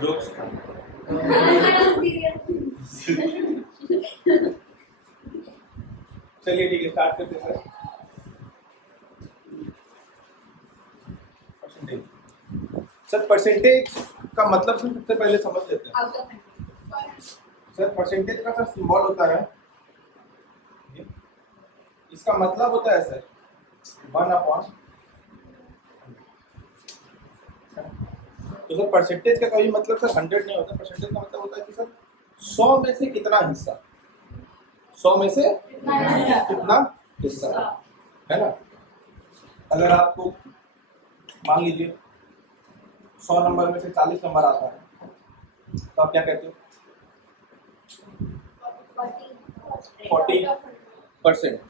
Jokes चलिए ठीक है, स्टार्ट करते हैं सर। परसेंटेज सर, परसेंटेज का मतलब सबसे पहले समझ लेते हैं। सर परसेंटेज का सर सिंबल होता है, इसका मतलब होता है सर 1/। तो सर परसेंटेज का कभी मतलब सर 100 नहीं होता। परसेंटेज का मतलब होता है कि सर 100 में से कितना हिस्सा, 100 में से कितना हिस्सा, है ना। अगर आपको मान लीजिए 100 नंबर में से 40 नंबर आता है तो आप क्या कहते हो? 40%,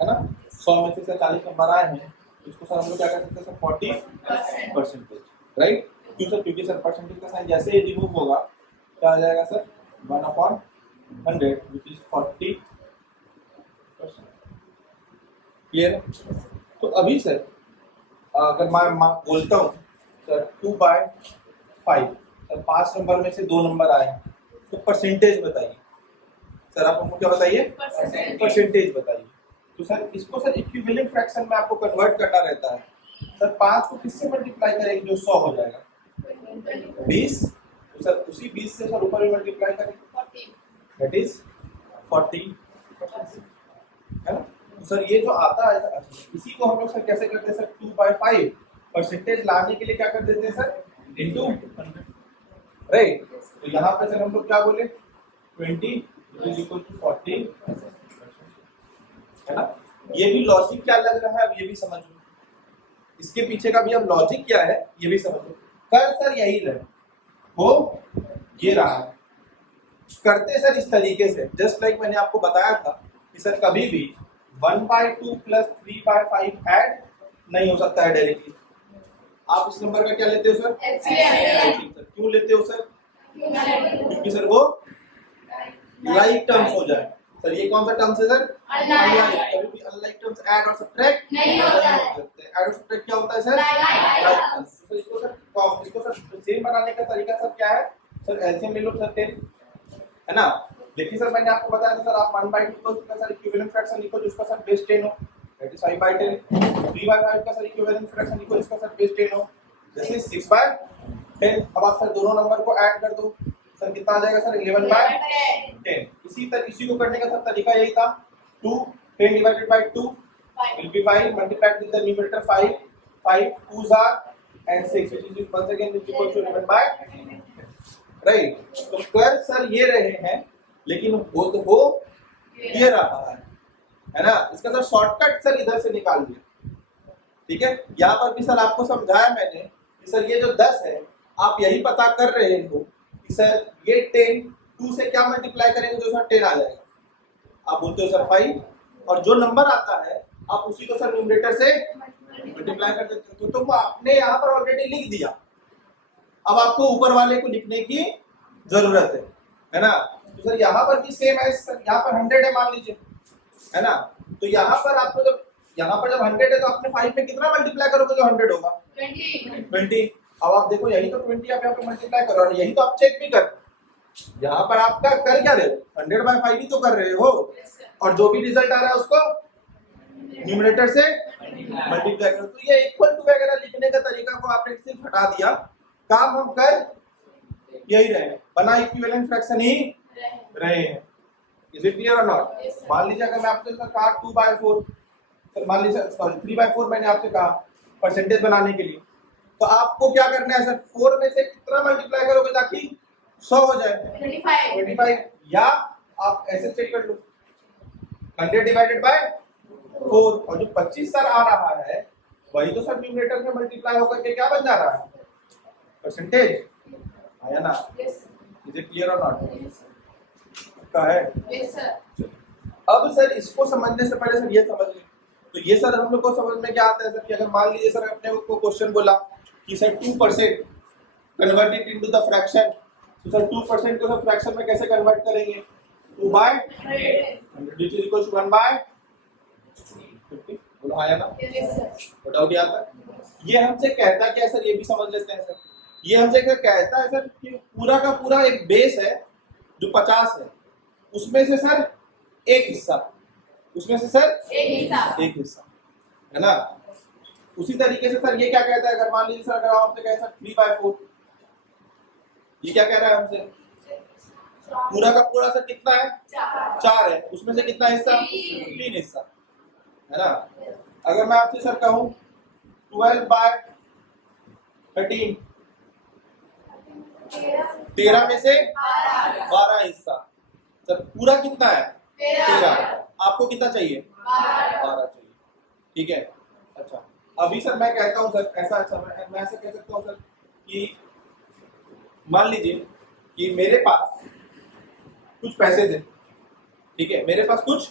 है ना। 100 में से सर 40 नंबर आए हैं, इसको सर हम लोग क्या कर सकते हैं सर 40%, राइट। क्यों सर? क्योंकि सर परसेंटेज का साइन जैसे ही रिमूव होगा क्या आ जाएगा सर 1/100 विच इज 40%। क्लियर? तो अभी सर अगर मैं बोलता हूँ सर 2/5, सर 5 नंबर में से 2 नंबर आए हैं तो परसेंटेज बताइए सर। आप हमको क्या बताइए? परसेंटेज बताइए। तो सर इसको सर इक्विवेलेंट फ्रैक्शन में आपको कन्वर्ट करना रहता है। सर 5 को किससे मल्टीप्लाई करेंगे जो 100 हो जाएगा? 20। तो सर उसी 20 से सर ऊपर में मल्टीप्लाई करेंगे, दैट इज 40, है ना। तो सर ये जो आता है इसी को हम लोग सर कैसे करते हैं सर 2/5 परसेंटेज लाने के लिए क्या कर देते हैं सर इनटू 100, राइट। तो यहाँ पे सर हम लोग क्या बोले 20 = 40, है ना। ये भी लॉजिक क्या लग रहा है अब ये भी समझ लो, इसके पीछे का भी अब लॉजिक क्या है ये भी समझ लो। कर सर यही रहे हो, ये रहा है, करते सर इस तरीके से जस्ट लाइक मैंने आपको बताया था कि सर कभी भी 1/2 + 3/5 ऐड नहीं हो सकता है डायरेक्टली। आप इस नंबर का क्या लेते हो सर? LCM। सर क्यों लेते हो सर? क्योंकि सर वो लाइक टर्म्स हो जाए। सर ये कौन सा टर्म्स है सर? अनलाइक। कभी भी अनलाइक टर्म्स ऐड और सब्ट्रैक्ट नहीं होता है। ऐड और सब्ट्रैक्ट क्या होता है सर? Like terms. तो इसको सर सेम बनाने का तरीका सर क्या है सर? एलसीएम ले लो सर 10, है ना। देखिए सर मैंने आपको बताया था सर आप 1/2 का सर इक्विवेलेंट फ्रैक्शन लिखो जिसका सर बेस 10 हो, दैट इज 5/10। 3/5 का सर इक्विवेलेंट फ्रैक्शन लिखो जिसका सर बेस 10 हो, दिस इज 6/10। अब आप सर दोनों नंबर को ऐड कर दो, सर कितना आ जाएगा सर 11/10। इसी को करने का सर तरीका यही था 2 10 / 2 will be 5 multiplied with the numerator 5 2s are and 6 which is once again is equal to 11/10, right. तो कर सर ये रहे हैं लेकिन हो ये रहा है ना। इसका सर शॉर्टकट सर इधर से निकाल दिया, ठीक है। यहाँ पर भी सर आपको समझाया मैंने कि सर ये जो 10 है आप यही पता कर रहे हो कि सर ये 10 2 से क्या मल्टीप्लाई करेंगे जो सर 10 आ जाएगा। आप बोलते हो सर 5 और जो नंबर आता है आप उसी को सर न्यूमरेटर से मल्टीप्लाई कर देते हो। तो आपने यहाँ पर ऑलरेडी लिख दिया, अब आपको ऊपर वाले को लिखने की जरूरत है ना। तो सर यहाँ पर भी सेम है सर, यहाँ पर 100 है मान लीजिए, है ना। तो यहाँ पर आपको जब 100 है तो आपने 5 में कितना मल्टीप्लाई करोगे जो 100 होगा? 20। अब आप देखो यही तो 20 आप यहाँ पे मल्टीप्लाई करो और यही तो आप चेक भी कर, यहाँ पर आपका कर क्या रहे हो 100/5 ही तो कर रहे हो और जो भी रिजल्ट आ रहा है उसको न्यूमरेटर से मल्टीप्लाई करो। तो ये इक्वल टू वगैरह लिखने का तरीका को आपने सिर्फ हटा दिया, काम हम कर यही रहे, बना इक्विवेलेंट फ्रैक्शन ही रहे हैं। इज इट क्लियर और नॉट? मान लीजिए अगर मैं आपसे कहा 2/4, सर मान लीजिए सॉरी 3/4 मैंने आपसे कहा परसेंटेज बनाने के लिए, तो आपको क्या करना है सर 4 में से कितना मल्टीप्लाई करोगे ताकि 100 हो जाए? 25। या आप ऐसे चेक कर लो 100/4 और जो 25 सर आ रहा है वही तो सर न्यूमरेटर में मल्टीप्लाई होकर के क्या बन जा रहा है? परसेंटेज आया ना। इज इट क्लियर और नॉट? का है अब सर इसको समझने से पहले सर ये समझ लें। तो ये सर हम लोग को समझ में क्या आता है सर कि अगर मान लीजिए सर अपने को क्वेश्चन बोला कि sir 2% converted into the fraction, तो सर 2% को सर फ्रैक्शन में कैसे कन्वर्ट करेंगे? 2/100 which is equal to 1/50। बोलो आया ना? डाउट आता है? ये हमसे कहता क्या सर ये भी समझ लेते हैं सर। ये हमसे क्या कहता है सर कि पूरा का पूरा एक बेस है जो 50 है, उसमें से सर एक हिस्सा, उसमें से सर एक हिस्सा, है ना। उसी तरीके से सर ये क्या कहता है, अगर मान लीजिए सर अगर आप हमसे कहें सर 3/4, ये क्या कह रहा है हमसे, पूरा का पूरा सर कितना है, 4 है, उसमें से कितना हिस्सा, 3 हिस्सा, है ना। अगर मैं आपसे सर कहूं 12/13, 13 में से 12 हिस्सा, सर पूरा कितना है, 13, आपको कितना चाहिए, 12 चाहिए, ठीक है। अच्छा अभी सर मैं कहता हूं सर ऐसा, अच्छा मैं ऐसा कह सकता हूं सर कि मान लीजिए कि मेरे पास कुछ पैसे थे, ठीक है, मेरे पास कुछ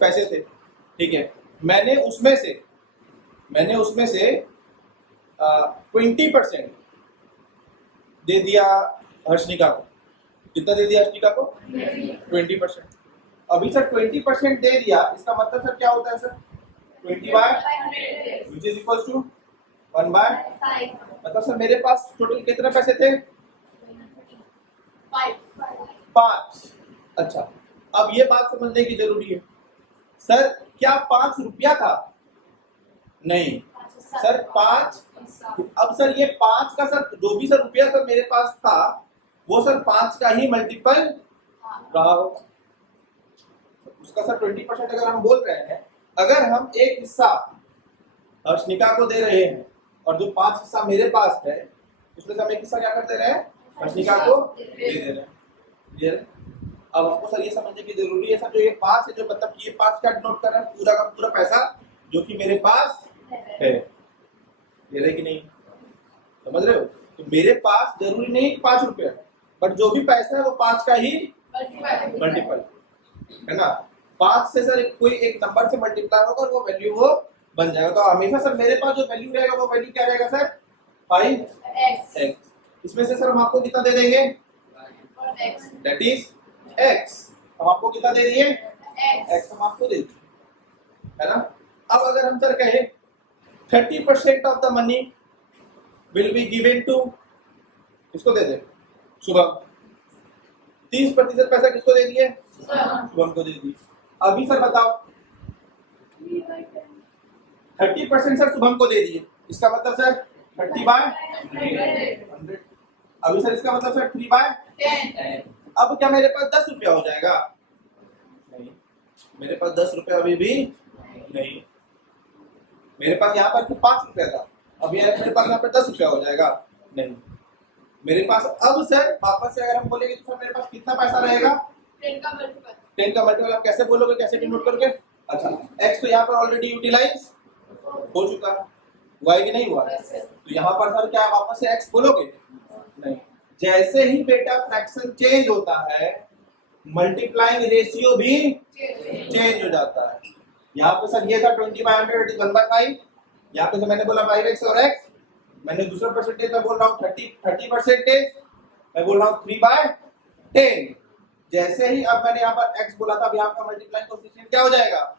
पैसे थे, ठीक है, मैंने उसमें से 20% दे दिया हर्षनिका को। कितना दे दिया हर्षनिका को, 20%। अभी सर 20% दे दिया, इसका मतलब सर क्या होता है sir, 20/100 which is equals to 1/5। मतलब सर मेरे पास टोटल कितने पैसे थे, 5। अच्छा अब ये बात समझने की जरूरी है, सर क्या 5 रुपया था, नहीं सर 5। अब सर ये 5 का सर जो भी सर रुपया सर मेरे पास था वो सर 5 का ही मल्टीपल रहा होगा, उसका सर 20% अगर हम बोल रहे हैं, अगर हम एक हिस्सा हर्षनिका को दे रहे हैं और जो 5 हिस्सा मेरे पास है उसमें से हम एक हिस्सा क्या कर दे रहे हैं, हर्षनिका को दे रहे हैं, क्लियर। अब हमको सर ये समझने की जरूरी है सर जो ये 5 है, जो मतलब ये 5 क्या नोट कर रहे हैं, पूरा का पूरा पैसा जो कि मेरे पास है, ये रहे कि नहीं, समझ रहे हो। तो मेरे पास जरूरी नहीं 5 रुपया, बट जो भी पैसा है वो 5 का ही मल्टीपल, है ना। 5 से सर कोई एक नंबर से मल्टीप्लाई होगा और वो वैल्यू वो बन जाएगा, तो हमेशा सर मेरे पास जो वैल्यू रहेगा वो वैल्यू क्या रहेगा सर, 5x। इसमें से सर हम आपको कितना दे देंगे, दैट इज x। हम आपको कितना दे दिए, x हम आपको दे दिए, है ना। अब अगर हम सर कहे 30% of the money will be given to, किसको दे दे, शुभम। 30% पैसा किसको दे दिए, शुभम को दे दिए। अभी सर बताओ 30% सर शुभम को दे दिए, इसका मतलब सर 30/100। अभी सर इसका मतलब सर 3/10। अब क्या मेरे पास 10 रुपया हो जाएगा, नहीं, मेरे पास 10 रुपया अभी भी नहीं, मेरे पास यहाँ पर 5 रुपया था, अब यार मेरे पास यहाँ पर 10 रुपया हो जाएगा, नहीं, मेरे पास अब सर वापस से अगर हम बोलेंगे तो सर मेरे पास कितना पैसा रहेगा, 10 का मल्टीपल। आप कैसे बोलोगे, कैसे डिनोट करोगे, अच्छा x तो यहाँ पर ऑलरेडी यूटिलाइज हो चुका है, हुआ है कि नहीं हुआ है, तो यहाँ पर सर क्या वापस से x बोलोगे, नहीं। जैसे ही बेटा फ्रैक्शन चेंज होता है मल्टीप्लाइंग रेशियो भी चेंज हो जाता है। यहाँ पे सर ये था 20/100 इज 1/5, यहाँ पे तो मैंने बोला 5x और x, मैंने दूसरा परसेंटेज में बोल रहा हूँ 30%, मैं बोल रहा हूँ 3/10। जैसे ही अब मैंने यहाँ पर x बोला था, अब यहाँ का मल्टीप्लाइंग कोएफिशिएंट क्या हो जाएगा,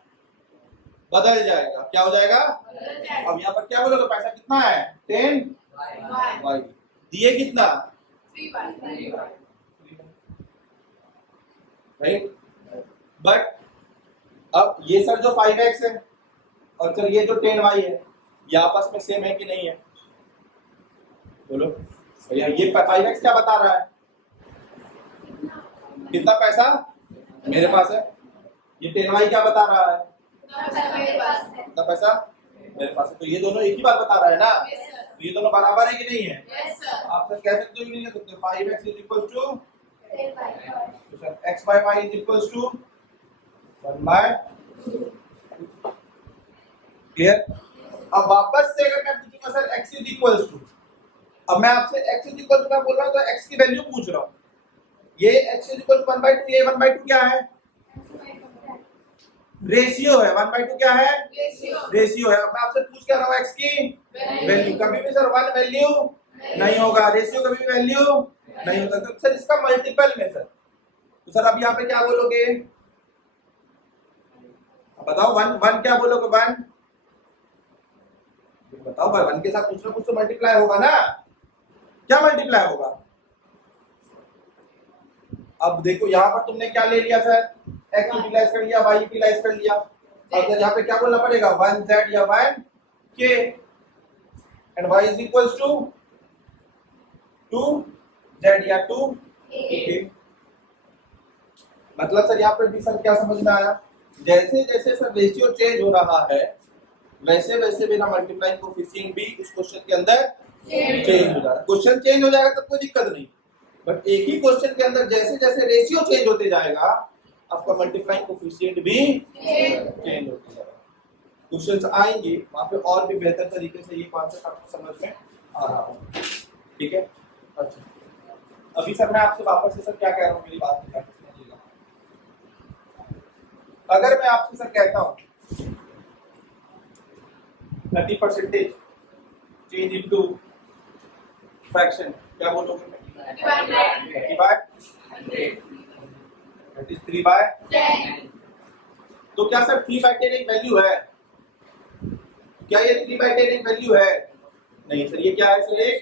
बदल जाएगा, क्या हो जाएगा, अब यहाँ पर क्या बोलोगे, पैसा कितना है 10y, दिए कितना 3/, राइट। बट अब ये सर जो 5x है और सर ये जो 10y है ये आपस में सेम है कि नहीं है, बोलो भैया। ये 5x क्या बता रहा है, कितना पैसा मेरे पास है, ये 10y क्या बता रहा है, कितना पैसा मेरे पास है, तो ये दोनों एक ही बात बता रहा है ना, तो ये दोनों बराबर है कि नहीं है, आप सर कह सकते हो कि नहीं कह सकते, 5x इज इक्वल टू तो sir x/y is equal to 1/2, clear. अब वापस से अगर मैं पूछूंगा sir x is equal to, अब मैं आपसे x इज इक्वल टू मैं बोल रहा हूं तो x की वैल्यू पूछ रहा हूं, ये x इज इक्वल टू 1/2, ये 1/2 क्या है, रेशियो है, 1/2 क्या है, रेशियो है। अब मैं आपसे पूछ क्या रहा हूं x की वैल्यू, कभी भी सर 1 वैल्यू नहीं होगा, रेशियो कभी भी वैल्यू नहीं होता, तो सर इसका मल्टीपल में सर, तो सर अब यहाँ पे क्या बोलोगे, बताओ 1 क्या बोलोगे, 1 बताओ, 1 के साथ कुछ ना कुछ तो मल्टीप्लाई होगा ना, क्या मल्टीप्लाई होगा? अब देखो यहाँ पर तुमने क्या ले लिया सर, x यूटिलाइज कर लिया, y यूटिलाइज कर लिया। अब सर यहाँ पे क्या बोलना पड़ेगा, 1z या 1k and y is equals to 2z या 2k। मतलब सर यहाँ पर भी सर क्या समझ में आया, जैसे जैसे सर रेशियो चेंज हो रहा है वैसे वैसे मेरा मल्टीप्लाइंग कोएफिशिएंट भी उस क्वेश्चन के अंदर चेंज हो जाएगा। क्वेश्चन चेंज हो जाएगा तब कोई दिक्कत नहीं, बट एक ही क्वेश्चन के अंदर जैसे जैसे रेशियो चेंज होते जाएगा आपका मल्टीप्लाइंग कोएफिशिएंट भी चेंज होते जाएगा। क्वेश्चंस आएंगे वहां पे और भी बेहतर तरीके से ये कॉन्सेप्ट आपको समझ में आ रहा होगा। ठीक है, अच्छा अभी सर मैं आपसे वापस से सर क्या कह रहा हूँ, मेरी बात ध्यान से समझिएगा। अगर मैं आपसे सर कहता हूँ 30% चेंज इनटू फ्रैक्शन, क्या बोलोगे? 3/10। तो क्या सर 3/10 एक वैल्यू है? क्या ये 3/10 एक वैल्यू है? नहीं सर, ये क्या है सर, एक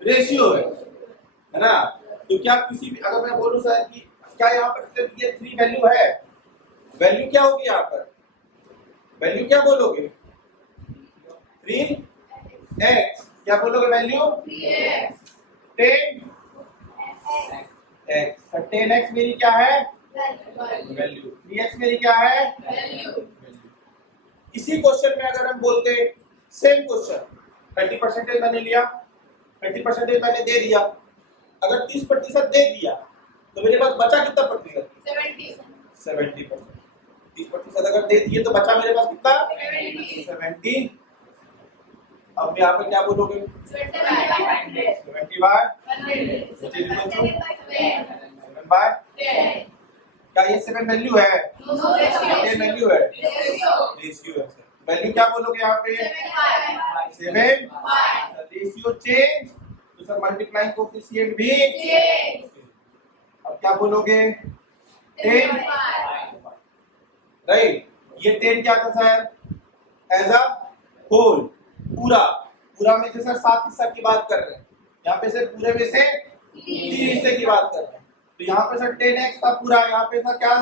रेशियो है ना। तो क्या किसी भी, अगर मैं बोलूं सर कि क्या यहाँ पर सर ये 3 वैल्यू है, वैल्यू क्या होगी यहाँ पर, वैल्यू क्या बोलोगे? 3x, क्या बोलोगे वैल्यू? 10x। 10x मेरी क्या है वैल्यू, 3x मेरी क्या है वैल्यू। इसी क्वेश्चन में अगर हम बोलते सेम क्वेश्चन, 30% मैंने लिया, 30% मैंने दे दिया, अगर 30% दे दिया तो मेरे पास बचा कितना प्रतिशत? 70%। 30% अगर दे दिए तो बचा मेरे पास कितना? 70। अब यहाँ पे क्या बोलोगे? 70/7/10। क्या ये 7 वैल्यू है? 10 वैल्यू है, रेशियो है सर। वैल्यू क्या बोलोगे यहाँ पे? 7। रेशियो चेंज तो सर मल्टीप्लाइंग कोएफिशिएंट भी चेंज। अब क्या बोलोगे? 10, राइट। ये 10 क्या था सर? एज अ होल, पूरा, पूरा में से सर 7 हिस्सा की बात कर रहे हैं, यहाँ पे सर पूरे में से 3 हिस्से की बात कर रहे हैं। तो यहाँ पे सर 10x था पूरा, यहाँ पे था क्या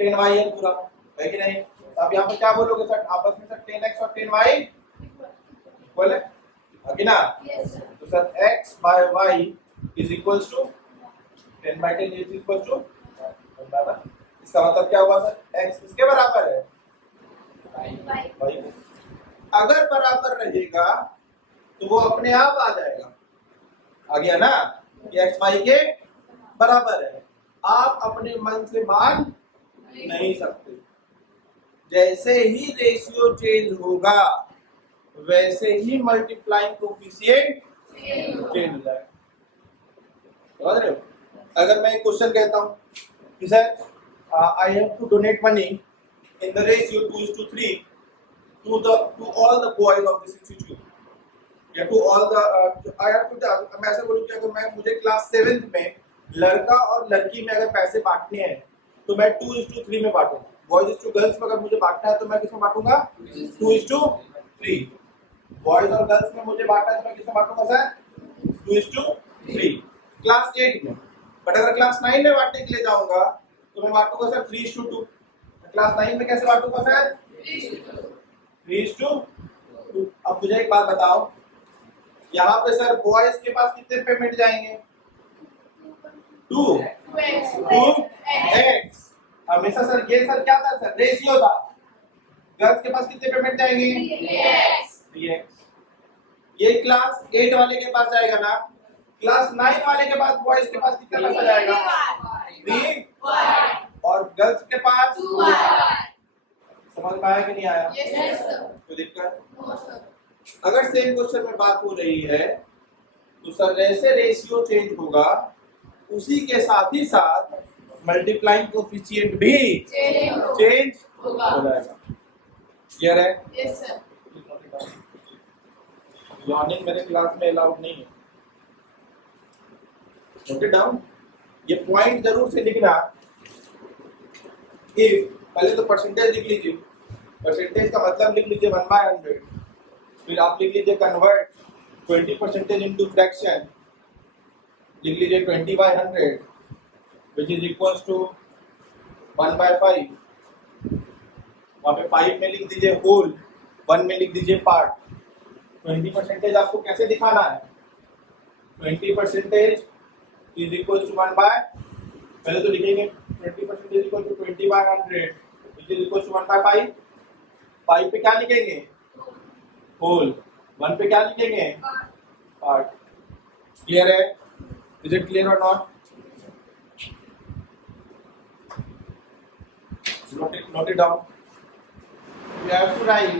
10y है पूरा, है कि नहीं? तो अब यहाँ पे क्या बोलोगे सर, आपस में सर 10x और 10y इक्वल है ना? तो sir x by y is equals to 10/10 is equals to 1/1। इसका मतलब क्या हुआ सर, x किसके बराबर है? y। अगर बराबर रहेगा तो वो अपने आप आ जाएगा, आ गया ना कि x y के बराबर है। आप अपने मन से मान नहीं सकते, जैसे ही रेशियो चेंज होगा वैसे ही मल्टीप्लाइंग कोएफिशिएंट चेंज हो जाएगा। समझ रहे हो? अगर मैं एक क्वेश्चन कहता हूँ कि sir I have to donate money in the ratio 2:3 to all the boys of this institute, या to all the I have to, मैं ऐसा बोलूँ कि अगर मैं मुझे क्लास 7th में लड़का और लड़की में अगर पैसे बांटने हैं तो मैं 2:3 में बांटूंगा। बॉयज टू गर्ल्स में अगर मुझे बांटना है तो मैं किसमें बांटूंगा? 2:3। बॉयज और गर्ल्स में मुझे बांटना है तो मैं किसमें बांटूंगा सर? 2:3। क्लास 8 में, बट अगर क्लास 9 में बांटने के लिए जाऊंगा तो मैं बांटूंगा सर 3:2। क्लास 9 में कैसे बांटूंगा सर? 3:2। अब मुझे एक बात बताओ, यहाँ पे सर बॉयज के पास कितने पेमेंट जाएंगे? 2x। हमेशा सर ये सर क्या था सर, रेशियो था। गर्ल्स के पास कितने पेमेंट जाएंगे? 3x। ये क्लास 8 वाले के पास जाएगा ना, क्लास 9 वाले के पास बॉयज के पास कितना पैसा जाएगा? 3 और गर्ल्स के पास 2। समझ में आया कि नहीं आया? कोई दिक्कत? अगर सेम क्वेश्चन में बात हो रही है तो सर जैसे रेशियो चेंज होगा उसी के साथ ही साथ मल्टीप्लाइंग कोएफिशिएंट भी चेंज हो जाएगा। क्लियर है? Yes sir. लर्निंग मेरे क्लास में अलाउड नहीं है। नोट इट डाउन, ये पॉइंट जरूर से लिखना। इफ पहले तो परसेंटेज लिख लीजिए, परसेंटेज का मतलब लिख लीजिए 1/100। फिर आप लिख लीजिए कन्वर्ट 20% इनटू फ्रैक्शन लिख लीजिए 20/100 विच इज इक्वल्स टू 1/5। वहां पे 5 में लिख दीजिए होल, 1 में लिख दीजिए पार्ट। 20% आपको कैसे दिखाना है? 20% इज इक्वल टू 1 बाय, पहले तो लिखेंगे 20% is equal to 20/100 which is equal to 1/5। 5 पे क्या लिखेंगे? होल। 1 पे क्या लिखेंगे? पार्ट। क्लियर है? इज इट क्लियर और not? Note it down. You have to write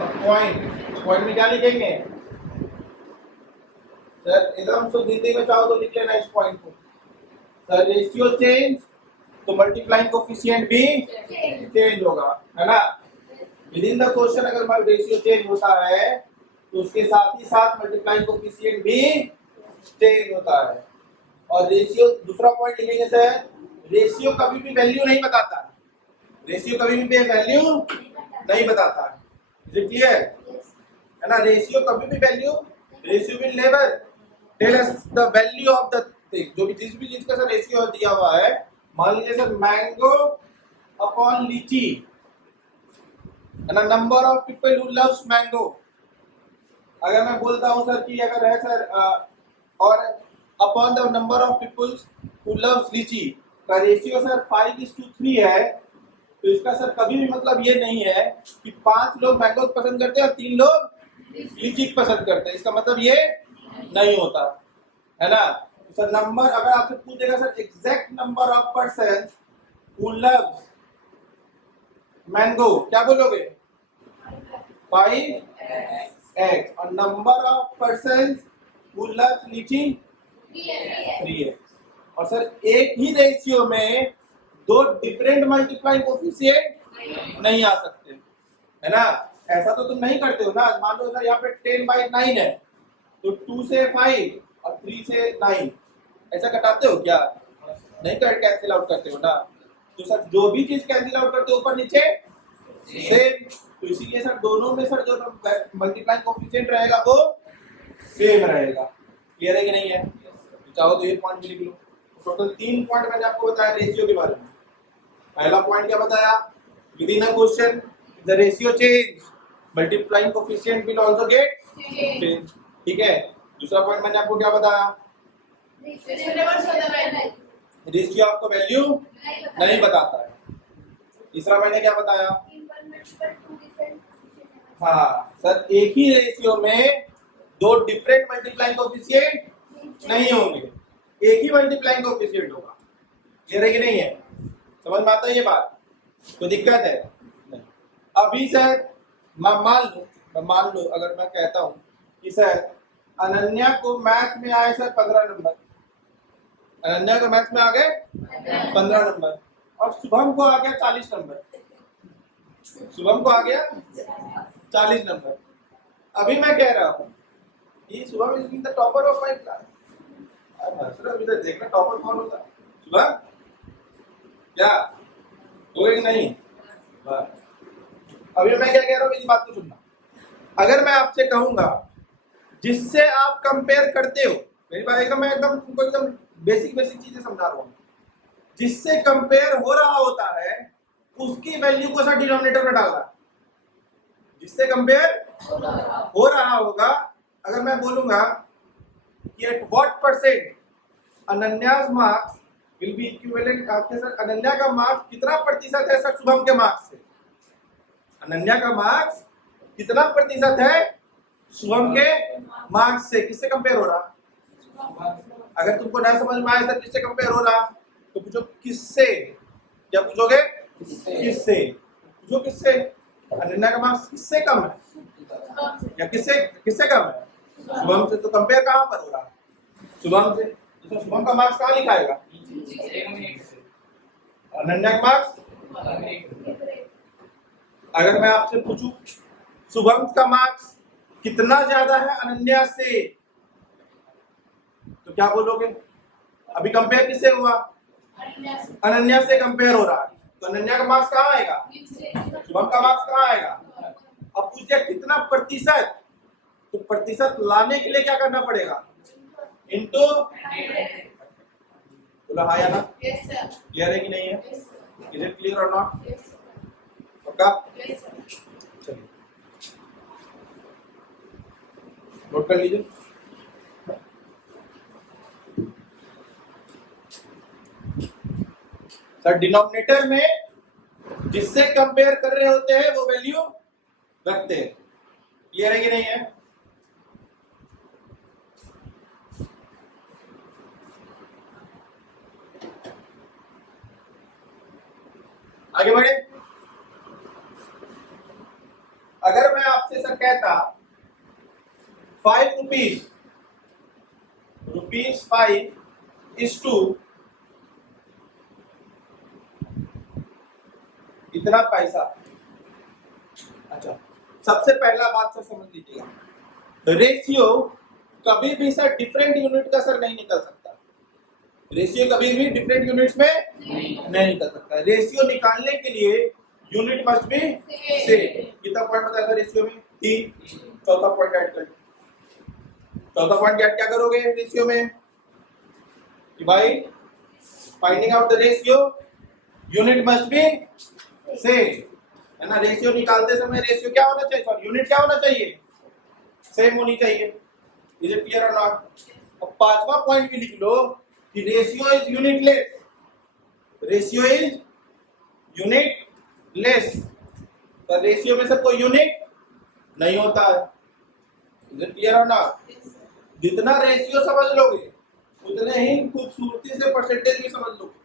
a point. Point में क्या लिखेंगे? सर एकदम तो हिंदी में चाहो तो लिख लेना इस पॉइंट को। सर रेशियो चेंज तो मल्टीप्लाइंग कोफिशिएंट भी चेंज होगा, है ना? विद इन द क्वेश्चन अगर रेशियो चेंज होता है तो उसके साथ ही साथ मल्टीप्लाइंग कोफिशिएंट भी चेंज होता है। और रेशियो, दूसरा पॉइंट लिखेंगे सर, रेशियो कभी भी वैल्यू नहीं बताता। रेशियो कभी भी वैल्यू नहीं बताता। Is it clear? है ना? रेशियो कभी भी value, ratio will never tell us the value of the thing. जो भी जिस भी चीज का सर रेशियो दिया हुआ है, मान लीजिए सर मैंगो अपॉन लीची, है ना, number of people who loves mango. अगर मैं बोलता हूँ सर कि अगर है सर और upon the number of people who loves लीची का रेशियो सर 5:3 है, तो इसका सर कभी भी मतलब ये नहीं है कि 5 लोग मैंगो पसंद करते हैं और 3 लोग लीची पसंद करते हैं। इसका मतलब ये नहीं होता, है ना? तो सर नंबर, अगर आपसे पूछेगा sir exact number of person who loves mango, क्या बोलोगे? 5x। और number of person who loves लीची 3x। और सर एक ही रेशियो में दो डिफरेंट मल्टीप्लाइंग कोफिशिएंट नहीं आ सकते, है ना? ऐसा तो तुम नहीं करते हो ना। मान लो सर यहाँ पे 10/9 है तो 2 से 5 और 3 से 9 ऐसा घटाते हो क्या? नहीं कर, कैंसिल आउट करते हो ना। तो सर जो भी चीज कैंसिल आउट करते हो ऊपर नीचे सेम, तो इसीलिए सर दोनों में सर जो मल्टीप्लाइंग कोफिशिएंट रहेगा वो सेम रहेगा। क्लियर है कि नहीं है? चाहो तो ये पॉइंट भी लिख लो। टोटल 3 पॉइंट मैंने आपको बताया रेशियो के बारे में। पहला पॉइंट क्या बताया? With in a question the ratio change, multiplying coefficient will also get change. ठीक है? दूसरा पॉइंट मैंने आपको क्या बताया? रेशियो आपको वैल्यू नहीं बताता है। तीसरा मैंने क्या बताया? हाँ सर, एक ही रेशियो में दो डिफरेंट मल्टीप्लाइंग कोफिशिएंट नहीं होंगे, एक ही मल्टीप्लाइंग कोफिशिएंट होगा। क्लियर है कि नहीं है? समझ में आता है ये बात? कोई दिक्कत है? नहीं। अभी सर मान लो अगर मैं कहता हूँ कि सर अनन्या को मैथ में आए सर 15 नंबर, अनन्या को मैथ में आ गए 15 नंबर, और शुभम को आ गया 40 नंबर। शुभम को आ गया 40 नंबर। अभी मैं कह रहा हूँ कि Shubham is the topper of my class. अभी तो देखना टॉपर कौन होगा। शुभम क्या होगा कि नहीं? अभी मैं क्या कह रहा हूँ इस बात को सुनना। अगर मैं आपसे कहूंगा जिससे आप कंपेयर करते हो, मेरी बात एकदम, मैं एकदम तुमको एकदम बेसिक चीजें समझा रहा हूँ। जिससे कंपेयर हो रहा होता है उसकी वैल्यू को सर डिनोमिनेटर में डालना। जिससे कंपेयर हो रहा होगा, अगर मैं बोलूंगा कि at what percent Ananya's marks will be equivalent, आपके सर अनन्या का मार्क्स कितना प्रतिशत है सर शुभम के मार्क्स से? अनन्या का मार्क्स कितना प्रतिशत है शुभम के मार्क्स से? किससे कंपेयर हो रहा? अगर तुमको ना समझ में आए सर किससे कंपेयर हो रहा, तो पूछो किससे। क्या पूछोगे? किससे? पूछो किससे। अनन्या का मार्क्स किससे कम है या किससे कम है? शुभम से। तो कंपेयर कहाँ पर हो रहा? शुभम से। तो शुभम का मार्क्स कहाँ लिखाएगा? अनन्या का मार्क्स। अगर मैं आपसे पूछूं शुभम का मार्क्स कितना ज्यादा है अनन्या से, तो क्या बोलोगे? अभी कंपेयर किससे हुआ? अनन्या से कंपेयर हो रहा है, तो अनन्या का मार्क्स कहाँ आएगा? शुभम का मार्क्स कहाँ आएगा? अब पूछिए कितना प्रतिशत, तो प्रतिशत लाने के लिए क्या करना पड़ेगा? इंटू, बोला हाँ या ना? Yes, sir. क्लियर है कि नहीं है? Yes, sir. Is it clear और नॉट? Yes, sir. पक्का? Yes, sir. चलिए नोट कर लीजिए। सर डिनोमिनेटर में जिससे कंपेयर कर रहे होते हैं वो वैल्यू रखते हैं। क्लियर है कि नहीं है? आगे बढ़े। अगर मैं आपसे सर कहता 5 रुपीज 5 इज टू इतना पैसा। अच्छा, सबसे पहला बात सर समझ लीजिएगा, रेशियो कभी भी सर डिफरेंट यूनिट का सर नहीं निकल सकता। रेशियो कभी भी डिफरेंट यूनिट्स में नहीं निकल सकता। रेशियो निकालने के लिए यूनिट मस्ट बी सेम। कितना पॉइंट बताया था रेशियो में? 3। चौथा पॉइंट ऐड कर, चौथा पॉइंट ऐड क्या करोगे रेशियो में कि भाई finding out the ratio unit must be same, है ना? रेशियो निकालते समय रेशियो क्या होना चाहिए, सॉरी यूनिट क्या होना चाहिए? सेम होनी चाहिए। इज इट क्लियर और नॉट? अब पांचवा पॉइंट भी लिख लो कि ratio is unitless. Ratio is unitless. तो रेशियो में सर कोई यूनिट नहीं होता है। इज इट क्लियर और नॉट? जितना रेशियो समझ लोगे उतने ही खूबसूरती से परसेंटेज भी समझ लोगे।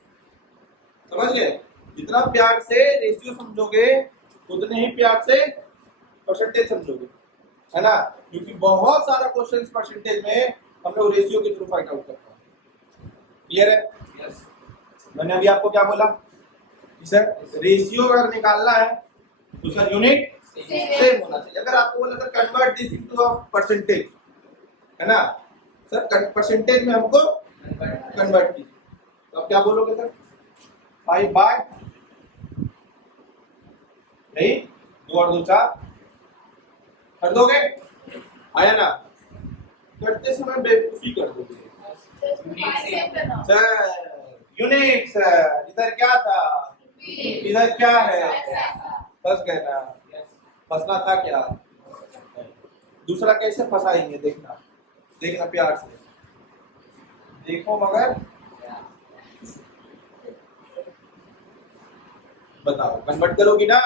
समझ गए? जितना प्यार से रेशियो समझोगे उतने ही प्यार से परसेंटेज समझोगे, है ना? क्योंकि बहुत सारा क्वेश्चन परसेंटेज में हम लोग रेशियो के थ्रू फाइंड आउट करते हैं। क्लियर है? yes. मैंने अभी आपको क्या बोला कि सर रेशियो अगर निकालना है तो सर यूनिट सेम होना चाहिए। अगर आपको बोला sir convert this into a percentage, है ना सर, परसेंटेज में हमको कन्वर्ट कीजिए, तो आप क्या बोलोगे सर? 5 बाय नहीं, 2 और 2 4 कर दोगे? आया ना? करते समय बेवकूफी कर दोगे सर। यूनिट सर, इधर क्या था, इधर क्या है? फंस गए ना? फंसना था क्या? दूसरा कैसे फंसाएंगे, देखना देखना प्यार से देखो। मगर बताओ कन्वर्ट करोगी ना?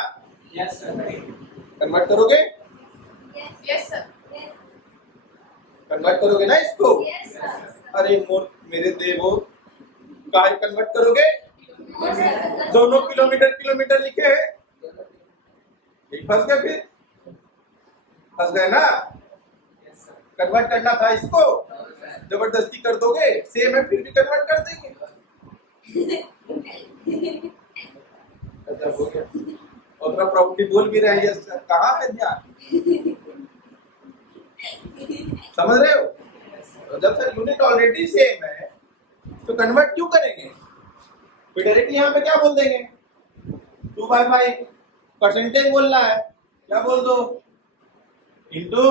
Yes sir. कन्वर्ट करोगे? Yes, sir. कन्वर्ट करोगे ना इसको? Yes, sir. अरे मोर मेरे देवो, काय कन्वर्ट करोगे? दोनों किलोमीटर लिखे हैं, फंस गए। फिर फंस गए ना? कन्वर्ट करना था इसको, जबरदस्ती कर दोगे, सेम है फिर भी कन्वर्ट कर देंगे। अच्छा हो गया। और थोड़ा प्राउडली बोल भी रहे हैं, सर कहाँ है ध्यान? समझ रहे हो? तो जब सर यूनिट ऑलरेडी सेम है तो कन्वर्ट क्यों करेंगे? फिर डायरेक्टली यहाँ पे क्या बोल देंगे? 2/5 परसेंटेज बोलना है, क्या बोल दो? इंटू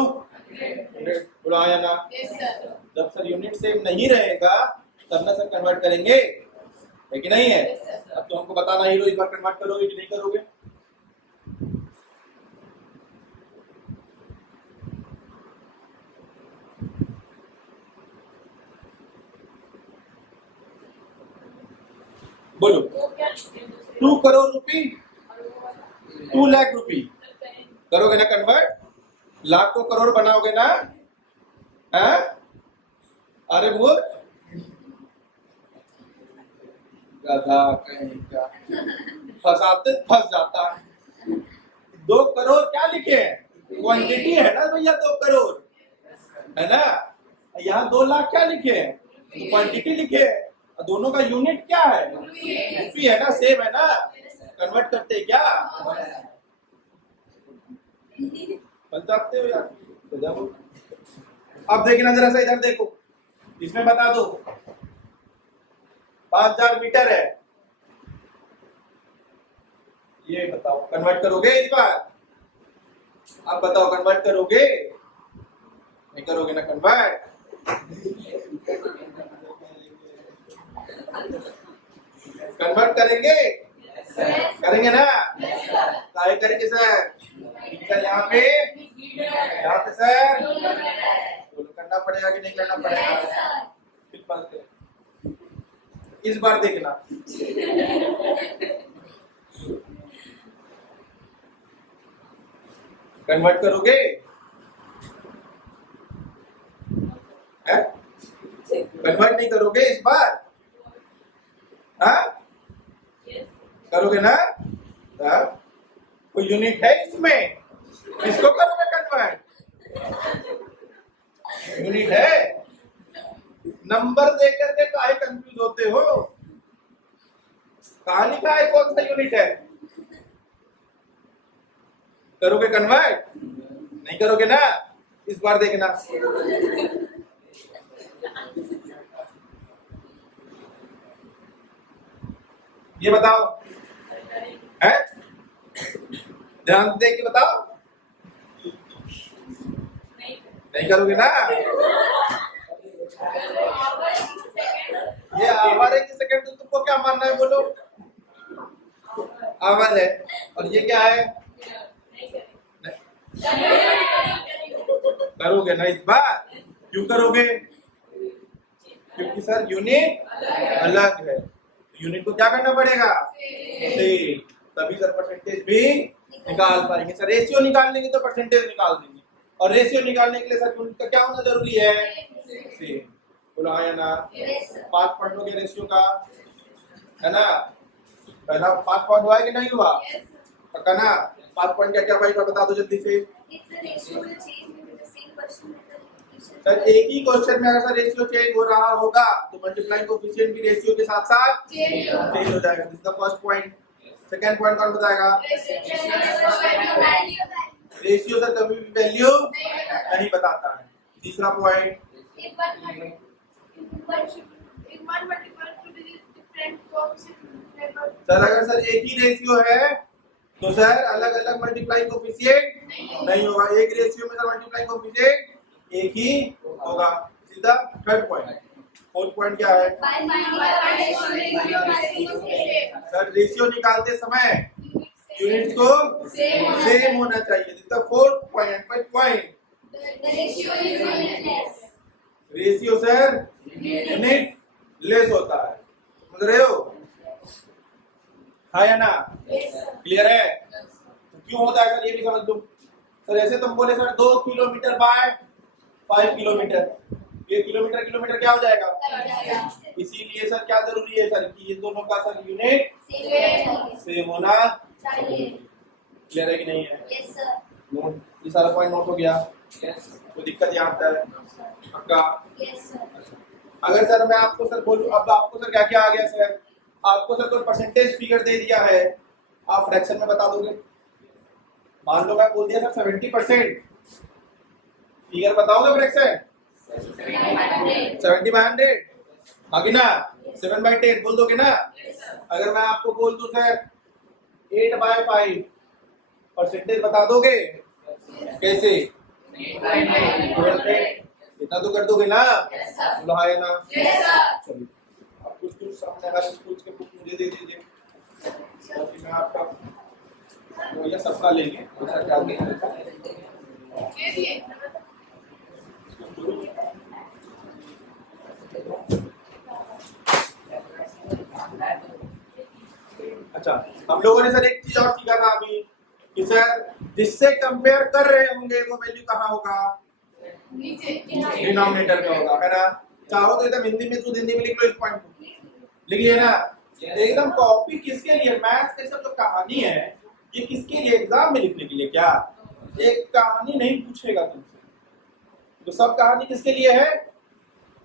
100। बोलो हाँ या ना? Yes, sir. जब सर यूनिट सेम नहीं रहेगा तब ना सर कन्वर्ट करेंगे, है कि नहीं है? Yes, sir. अब तो हमको बताना ही, इस बार कन्वर्ट करोगे कि नहीं करोगे? बोलो। 2 करोड़ रुपी, 2 लाख रुपी करोगे ना कन्वर्ट? लाख को करोड़ बनाओगे ना? हैं? अरे वो गधा कहीं का, फंसाते फंस जाता है। 2 करोड़ क्या लिखे हैं? क्वांटिटी है ना भैया, 2 करोड़ है ना? यहाँ 2 लाख क्या लिखे हैं? क्वांटिटी लिखे हैं। दोनों का यूनिट क्या है? रुपी है ना, सेम है ना? कन्वर्ट करते क्या? बताते हो यार। अब देखना जरा सा, इधर देखो, इसमें बता दो 5000 मीटर है, ये बताओ कन्वर्ट करोगे इस बार? अब बताओ कन्वर्ट करोगे? नहीं करोगे ना कन्वर्ट? कन्वर्ट करेंगे, करेंगे ना? काय करेंगे सर? सर यहाँ पे सर करना पड़ेगा कि नहीं करना पड़ेगा? फिर बात करें। इस बार देखना कन्वर्ट करोगे? कन्वर्ट नहीं करोगे इस बार? हाँ करोगे ना? कोई यूनिट है इसमें? किसको करोगे कन्वर्ट? यूनिट है? नंबर देख करके काहे कंफ्यूज होते हो? कहाँ लिखा है कौन सा यूनिट है? करोगे कन्वर्ट? नहीं करोगे ना? इस बार देखना। ये बताओ, है? ध्यान से देख के बताओ। नहीं करोगे ना? ये आवर है कि सेकंड? तो तुमको क्या मानना है बोलो? आवर है। और ये क्या है? करोगे ना इस बार? क्यों करोगे? क्योंकि सर यूनिट अलग है। यूनिट को क्या करना पड़ेगा? सेम। तभी सर परसेंटेज भी निकाल पाएंगे। सर रेशियो निकाल लेंगे तो परसेंटेज निकाल देंगे, और रेशियो निकालने के लिए सर यूनिट का क्या होना जरूरी है? सेम। बोला है ना? 5 पॉइंट हो गया रेशियो का, है ना? पहला 5 पॉइंट हुआ है कि नहीं हुआ? पक्का ना? 5 पॉइंट क्या क्या भाई का बता दो जल्दी से। सर एक ही क्वेश्चन में अगर सर रेशियो चेंज हो रहा होगा तो मल्टीप्लाइंग कोएफिशिएंट भी रेशियो के साथ साथ चेंज हो जाएगा। This the first point. Second point कौन बताएगा? रेशियो सर कभी भी वैल्यू नहीं बताता है। तीसरा पॉइंट, सर अगर सर एक ही रेशियो है तो सर अलग अलग मल्टीप्लाइंग कोएफिशिएंट नहीं होगा। एक रेशियो में सर मल्टीप्लाइंग कोएफिशिएंट एक ही होगा। सीधा थर्ड पॉइंट। फोर्थ पॉइंट क्या है? सर रेशियो निकालते समय यूनिट्स को सेम होना चाहिए। This the fourth point. First point, ratio sir unit less होता है। समझ रहे हो? हाँ या ना? क्लियर है? तो क्यों होता है सर ये भी समझ लो। सर ऐसे तुम बोले सर 2 किलोमीटर बाय 5 किलोमीटर, ये किलोमीटर किलोमीटर क्या हो जाएगा? इसीलिए सर क्या जरूरी है सर कि ये दोनों का सर यूनिट सेम होना चाहिए। क्लियर है कि नहीं है? Yes sir. नोट, ये सारा पॉइंट नोट हो गया? कोई दिक्कत यहाँ आता है? पक्का? Yes sir. अगर सर मैं आपको सर बोलूं, अब आपको सर क्या क्या आ गया सर? आपको सर कोई परसेंटेज फिगर दे दिया है, आप फ्रैक्शन में बता दोगे? मान लो मैं बोल दिया सर 70%, फिगर बताओगे फ्रैक्शन? 70/100 आगे ना? 7/10 बोल दोगे ना? अगर मैं आपको बोल दूं सर 8/5 परसेंटेज बता दोगे? कैसे? इतना तो कर दोगे ना? बोलो हाँ या ना? चलिए आप कुछ सामने हर स्कूल के बुक मुझे दे दीजिए, मैं आपका तो ये सबका लेंगे। अच्छा, हम लोगों ने सर एक चीज और सीखा था अभी कि सर जिससे कंपेयर कर रहे होंगे वो वैल्यू कहाँ होगा? डिनोमिनेटर में होगा, है ना? चाहो तो एकदम हिंदी में, खुद हिंदी में लिख लो, इस पॉइंट को लिख लिया ना? एकदम कॉपी किसके लिए? मैथ्स के सब जो कहानी है ये किसके लिए? एग्जाम में लिखने के लिए क्या? एक कहानी नहीं पूछेगा तुमसे, तो सब कहानी किसके लिए है?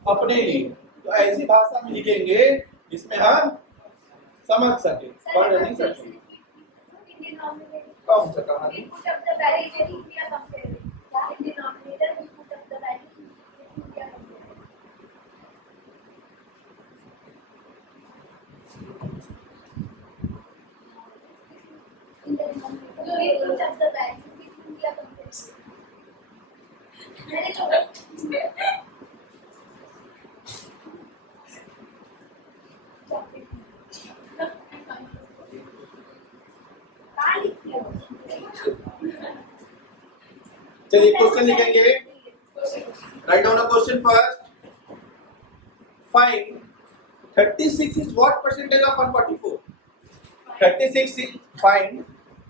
अपने लिए। तो ऐसी भाषा में लिखेंगे जिसमें हम समझ सके, पढ़ नहीं सके। कौन सा कहानी? चलिए क्वेश्चन लिखेंगे. Write down a question first. Find 36 is what percentage of 144? 36 is find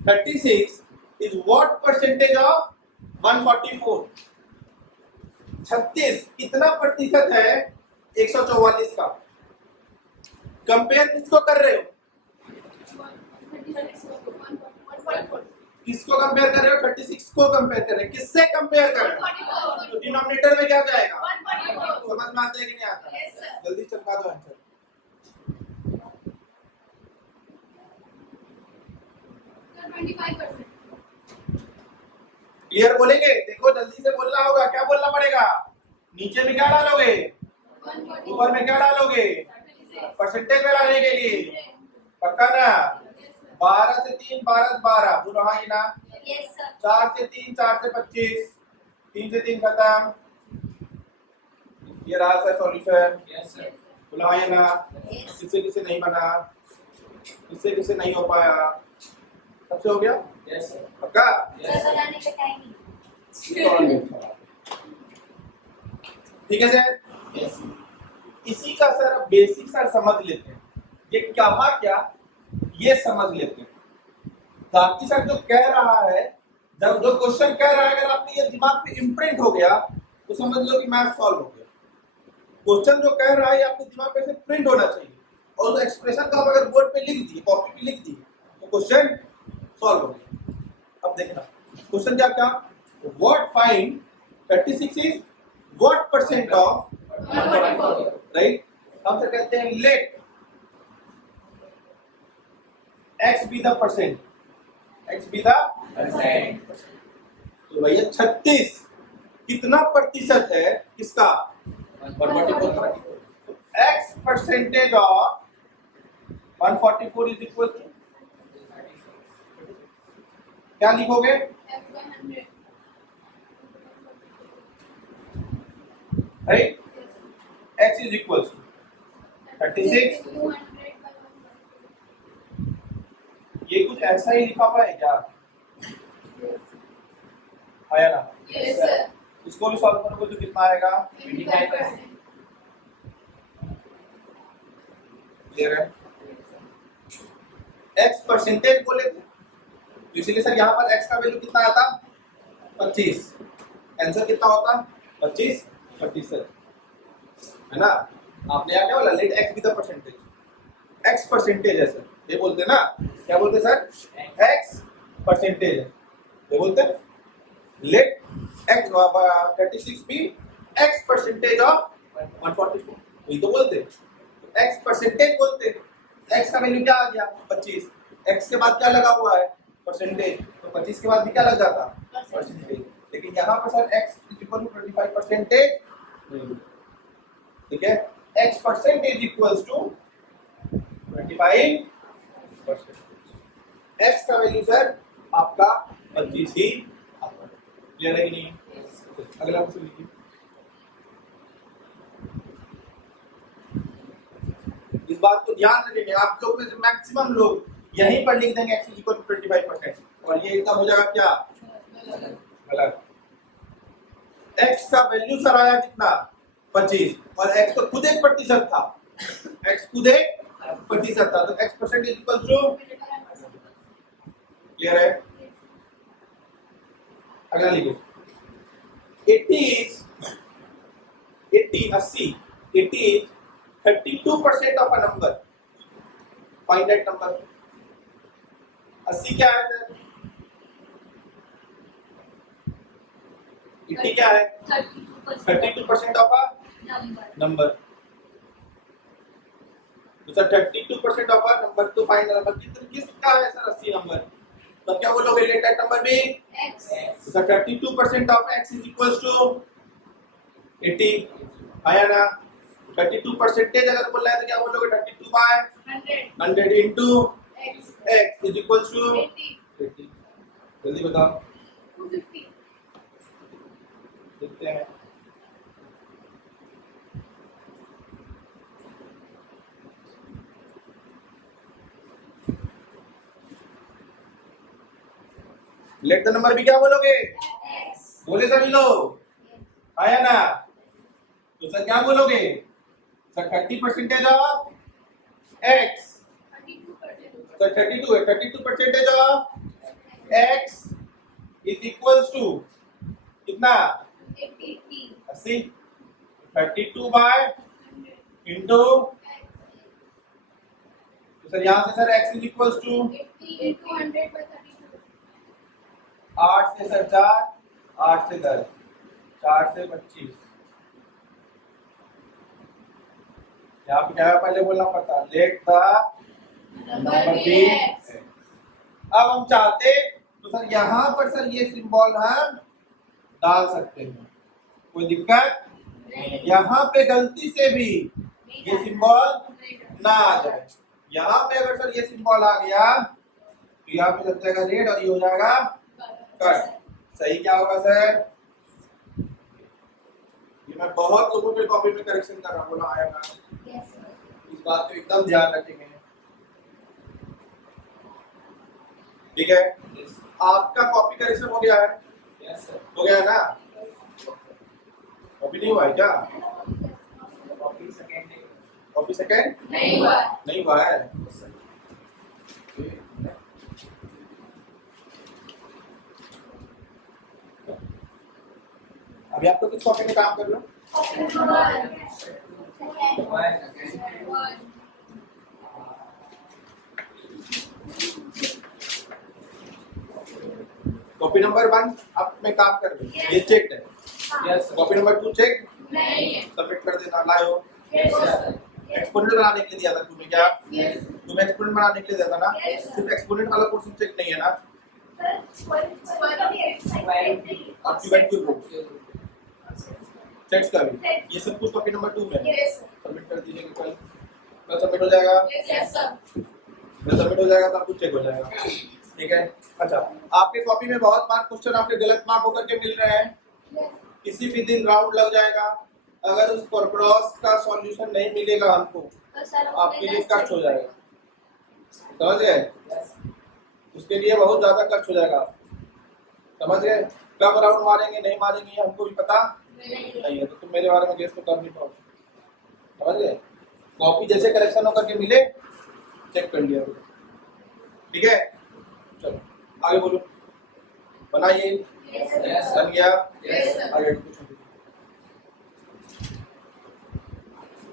36 is what percentage of 144? 36 कितना प्रतिशत है 144 का? कंपेयर किसको कर रहे हो? किसको कंपेयर कर रहे हो? 36 को कंपेयर कर रहे हैं. किससे कंपेयर कर रहे हो? तो डिनोमिनेटर में क्या जाएगा? समझ में आता है कि नहीं आता? Yes, sir. जल्दी चमका दो आंसर. क्लियर बोलेंगे? देखो जल्दी से बोलना होगा. क्या बोलना पड़ेगा? नीचे में क्या डालोगे? ऊपर में क्या डालोगे? परसेंटेज में डालने के लिए. पक्का ना? 12 से 3 12 12. बोलो हाँ ये ना. 4 से 3 4 से 25. 3 से 3 खत्म. ये रहा सर सॉल्यूशन. बोलो हाँ ये ना. किससे किससे नहीं बना? किससे किससे नहीं हो पाया? सबसे हो गया? पक्का? ठीक है सर. इसी का सर बेसिक सर समझ लेते हैं. ये क्या ये समझ लेते हैं. बाकी सर जो कह रहा है, जब जो क्वेश्चन कह रहा है, अगर आपके ये दिमाग पे इम्प्रिंट हो गया तो समझ लो कि मैथ सॉल्व हो गया. क्वेश्चन जो कह रहा है आपके दिमाग पे से प्रिंट होना चाहिए, और उस एक्सप्रेशन को आप अगर बोर्ड पे लिख दिए, कॉपी पे लिख दिए, तो क्वेश्चन सॉल्व हो गया. अब देखना क्वेश्चन क्या what find 36 is what percent of, right. हम तो कहते हैं let x be the percent. x be the percent. तो भैया 36 कितना प्रतिशत है किसका? 144. x percentage of 144 is equal to क्या लिखोगे? Right. x is equal to 36. ये कुछ ऐसा ही लिखा हुआ है क्या? आया ना? Yes, sir. इसको भी सॉल्व करोगे तो कितना आएगा? 25%. क्लियर है? x परसेंटेज बोले थे, तो इसीलिए सर यहाँ पर x का वैल्यू कितना आता? 25. आंसर कितना होता? 25 प्रतिशत, है ना? आपने यहाँ क्या बोला? Let x be the percentage. x percentage है सर, ये बोलते हैं ना. क्या बोलते हैं सर? x परसेंटेज है, ये बोलते हैं. Let x 36 be x percentage of 144. वही तो बोलते हैं. x परसेंटेज बोलते हैं. x का वैल्यू क्या आ गया? 25. x के बाद क्या लगा हुआ है? परसेंटेज. तो 25 के बाद भी क्या लग जाता? परसेंटेज. लेकिन यहाँ पर sir x equal to 25 percentage. ठीक है. x percentage equals to 25%. x का वैल्यू सर आपका 25 ही आता है. क्लियर है कि नहीं? अगला क्वेश्चन लिखिए. इस बात को ध्यान रखेंगे. आप लोग में से मैक्सिमम लोग यहीं पर लिख देंगे x इक्वल टू 25%, और ये एकदम हो जाएगा क्या? गलत. x का वैल्यू सर आया कितना? 25, और x तो खुद 1% था. x खुद 1% था, तो x percentage equal to. Clear है? अगला लिखो. 80 is 32% of a number. Find that number. 80 क्या है सर? 80 क्या है? 32% of a number. तो सर 32% of a number, तो फाइंड नंबर किसका है सर? 80 नंबर. तो क्या बोलोगे? Let that number be X. तो sir 32% of x is equals to 80. आया ना? 32 परसेंटेज अगर बोल रहा है तो क्या बोलोगे? 32 by 100 into x is equals to 80. जल्दी बताओ. 250. देखते हैं. लेट द नंबर भी क्या बोलोगे? X. बोले सभी लोग आया ना? तो सर क्या बोलोगे? Sir 30% of x, 32%. सर 32 है, 32% of x is equals to कितना? 80. 80। 32 बाय इंटू, तो सर यहाँ से sir x is equals to 80 into 100 by 32. 8 से सर 4, 8 से 10, 4 से 25। यहाँ पे क्या पहले बोलना पड़ता, let the Number be x. अब हम चाहते तो सर यहाँ पर सर ये सिंबल हम डाल सकते हैं, कोई दिक्कत? यहाँ पे गलती से भी ये सिंबल ना आ जाए। यहाँ पे अगर सर ये सिंबल आ गया तो यहाँ पे लग जाएगा रेड और ये हो जाएगा कट। सही क्या होगा सर? ये मैं बहुत लोगों के कॉपी में करेक्शन कर रहा हूँ, बोला आया ना? Yes, sir. इस बात को एकदम ध्यान रखेंगे, ठीक है? आपका कॉपी करेक्शन हो गया है? Yes sir. हो गया है ना? कॉपी नहीं हुआ है क्या? Copy second day. Copy second नहीं हुआ. नहीं हुआ है? अभी आप तो किस कॉपी में काम कर रहे हो? कॉपी नंबर 1 आप में काम कर रहे हो, ये चेक है। Yes sir. Copy number 2 check, नहीं है. सबमिट कर देना। लाओ, Yes, sir. एक्सपोनेंट बनाने के लिए दिया था तुम्हें क्या? Yes. तुम्हें एक्सपोनेंट बनाने के लिए दिया था ना? Yes, sir. सिर्फ एक्सपोनेंट वाला पोर्शन चेक नहीं है ना? आप डिवाइड क्यों करो? सेट्स का भी ये सब कुछ कॉपी नंबर 2 में है। Yes, sir. सबमिट कर दीजिएगा, कल सबमिट हो जाएगा। Yes, sir. जब सबमिट हो जाएगा तब कुछ चेक हो जाएगा, ठीक है? अच्छा, आपके कॉपी में बहुत बार क्वेश्चन आपके गलत मार्क होकर के मिल रहे हैं। Yes. किसी भी दिन राउंड लग जाएगा, अगर उस क्रॉस का सॉल्यूशन नहीं मिलेगा हमको, तो सर आपके लिए कष्ट हो जाएगा, समझ गए? उसके लिए बहुत ज्यादा कष्ट हो जाएगा, समझ गए? कब राउंड मारेंगे नहीं मारेंगे ये हमको भी पता नहीं है, तो तुम मेरे बारे में गेस तो कर नहीं पाओ, समझ गए? कॉपी जैसे करेक्शन होकर के मिले चेक कर लिया, ठीक है? चलो आगे बोलो, बनाइए। Yes, sir. बन गया? Yes, sir. आगे कुछ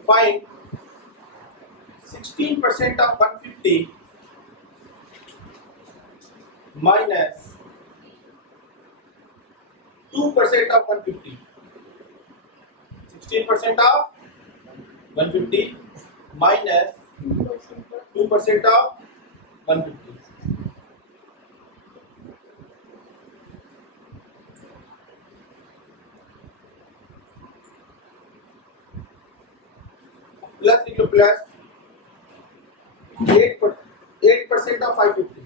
find 16% of 150 minus 2% of 150. 16% of 150 minus 2% of 150. Plus लिख लो, plus 8% of 550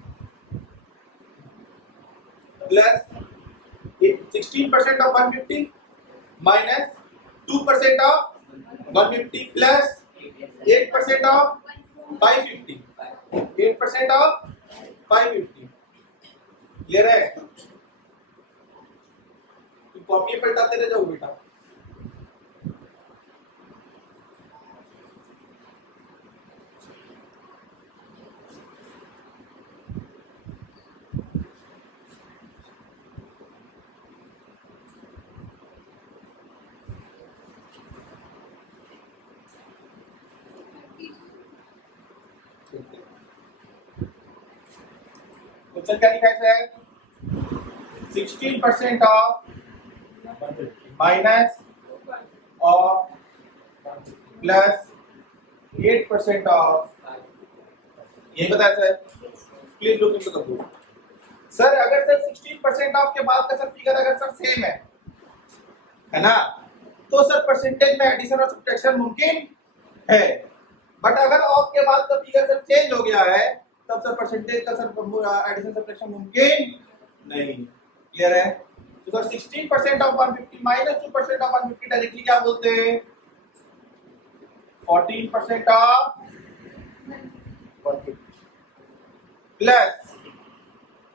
plus 16% of 150 minus 2% of 150 plus 8% of 550, 8% of 550। Clear है? तुम कॉपी पलटाते रह जाओ बेटा। क्वेश्चन क्या लिखा है? 16% of minus of plus 8% of, ये बताया sir. Please look into the book. Sir अगर सर 16% ऑफ के बाद का सर फिगर अगर सर सेम है ना, तो सर परसेंटेज में एडिशन और सब्ट्रैक्शन मुमकिन है, बट अगर ऑफ के बाद का फिगर सर चेंज हो गया है तब सर परसेंटेज का सर एडिशन सब्ट्रैक्शन मुमकिन नहीं। क्लियर है? तो sir 16% of 150 minus 2% of 150 directly क्या बोलते हैं? 14% ऑफ 150 प्लस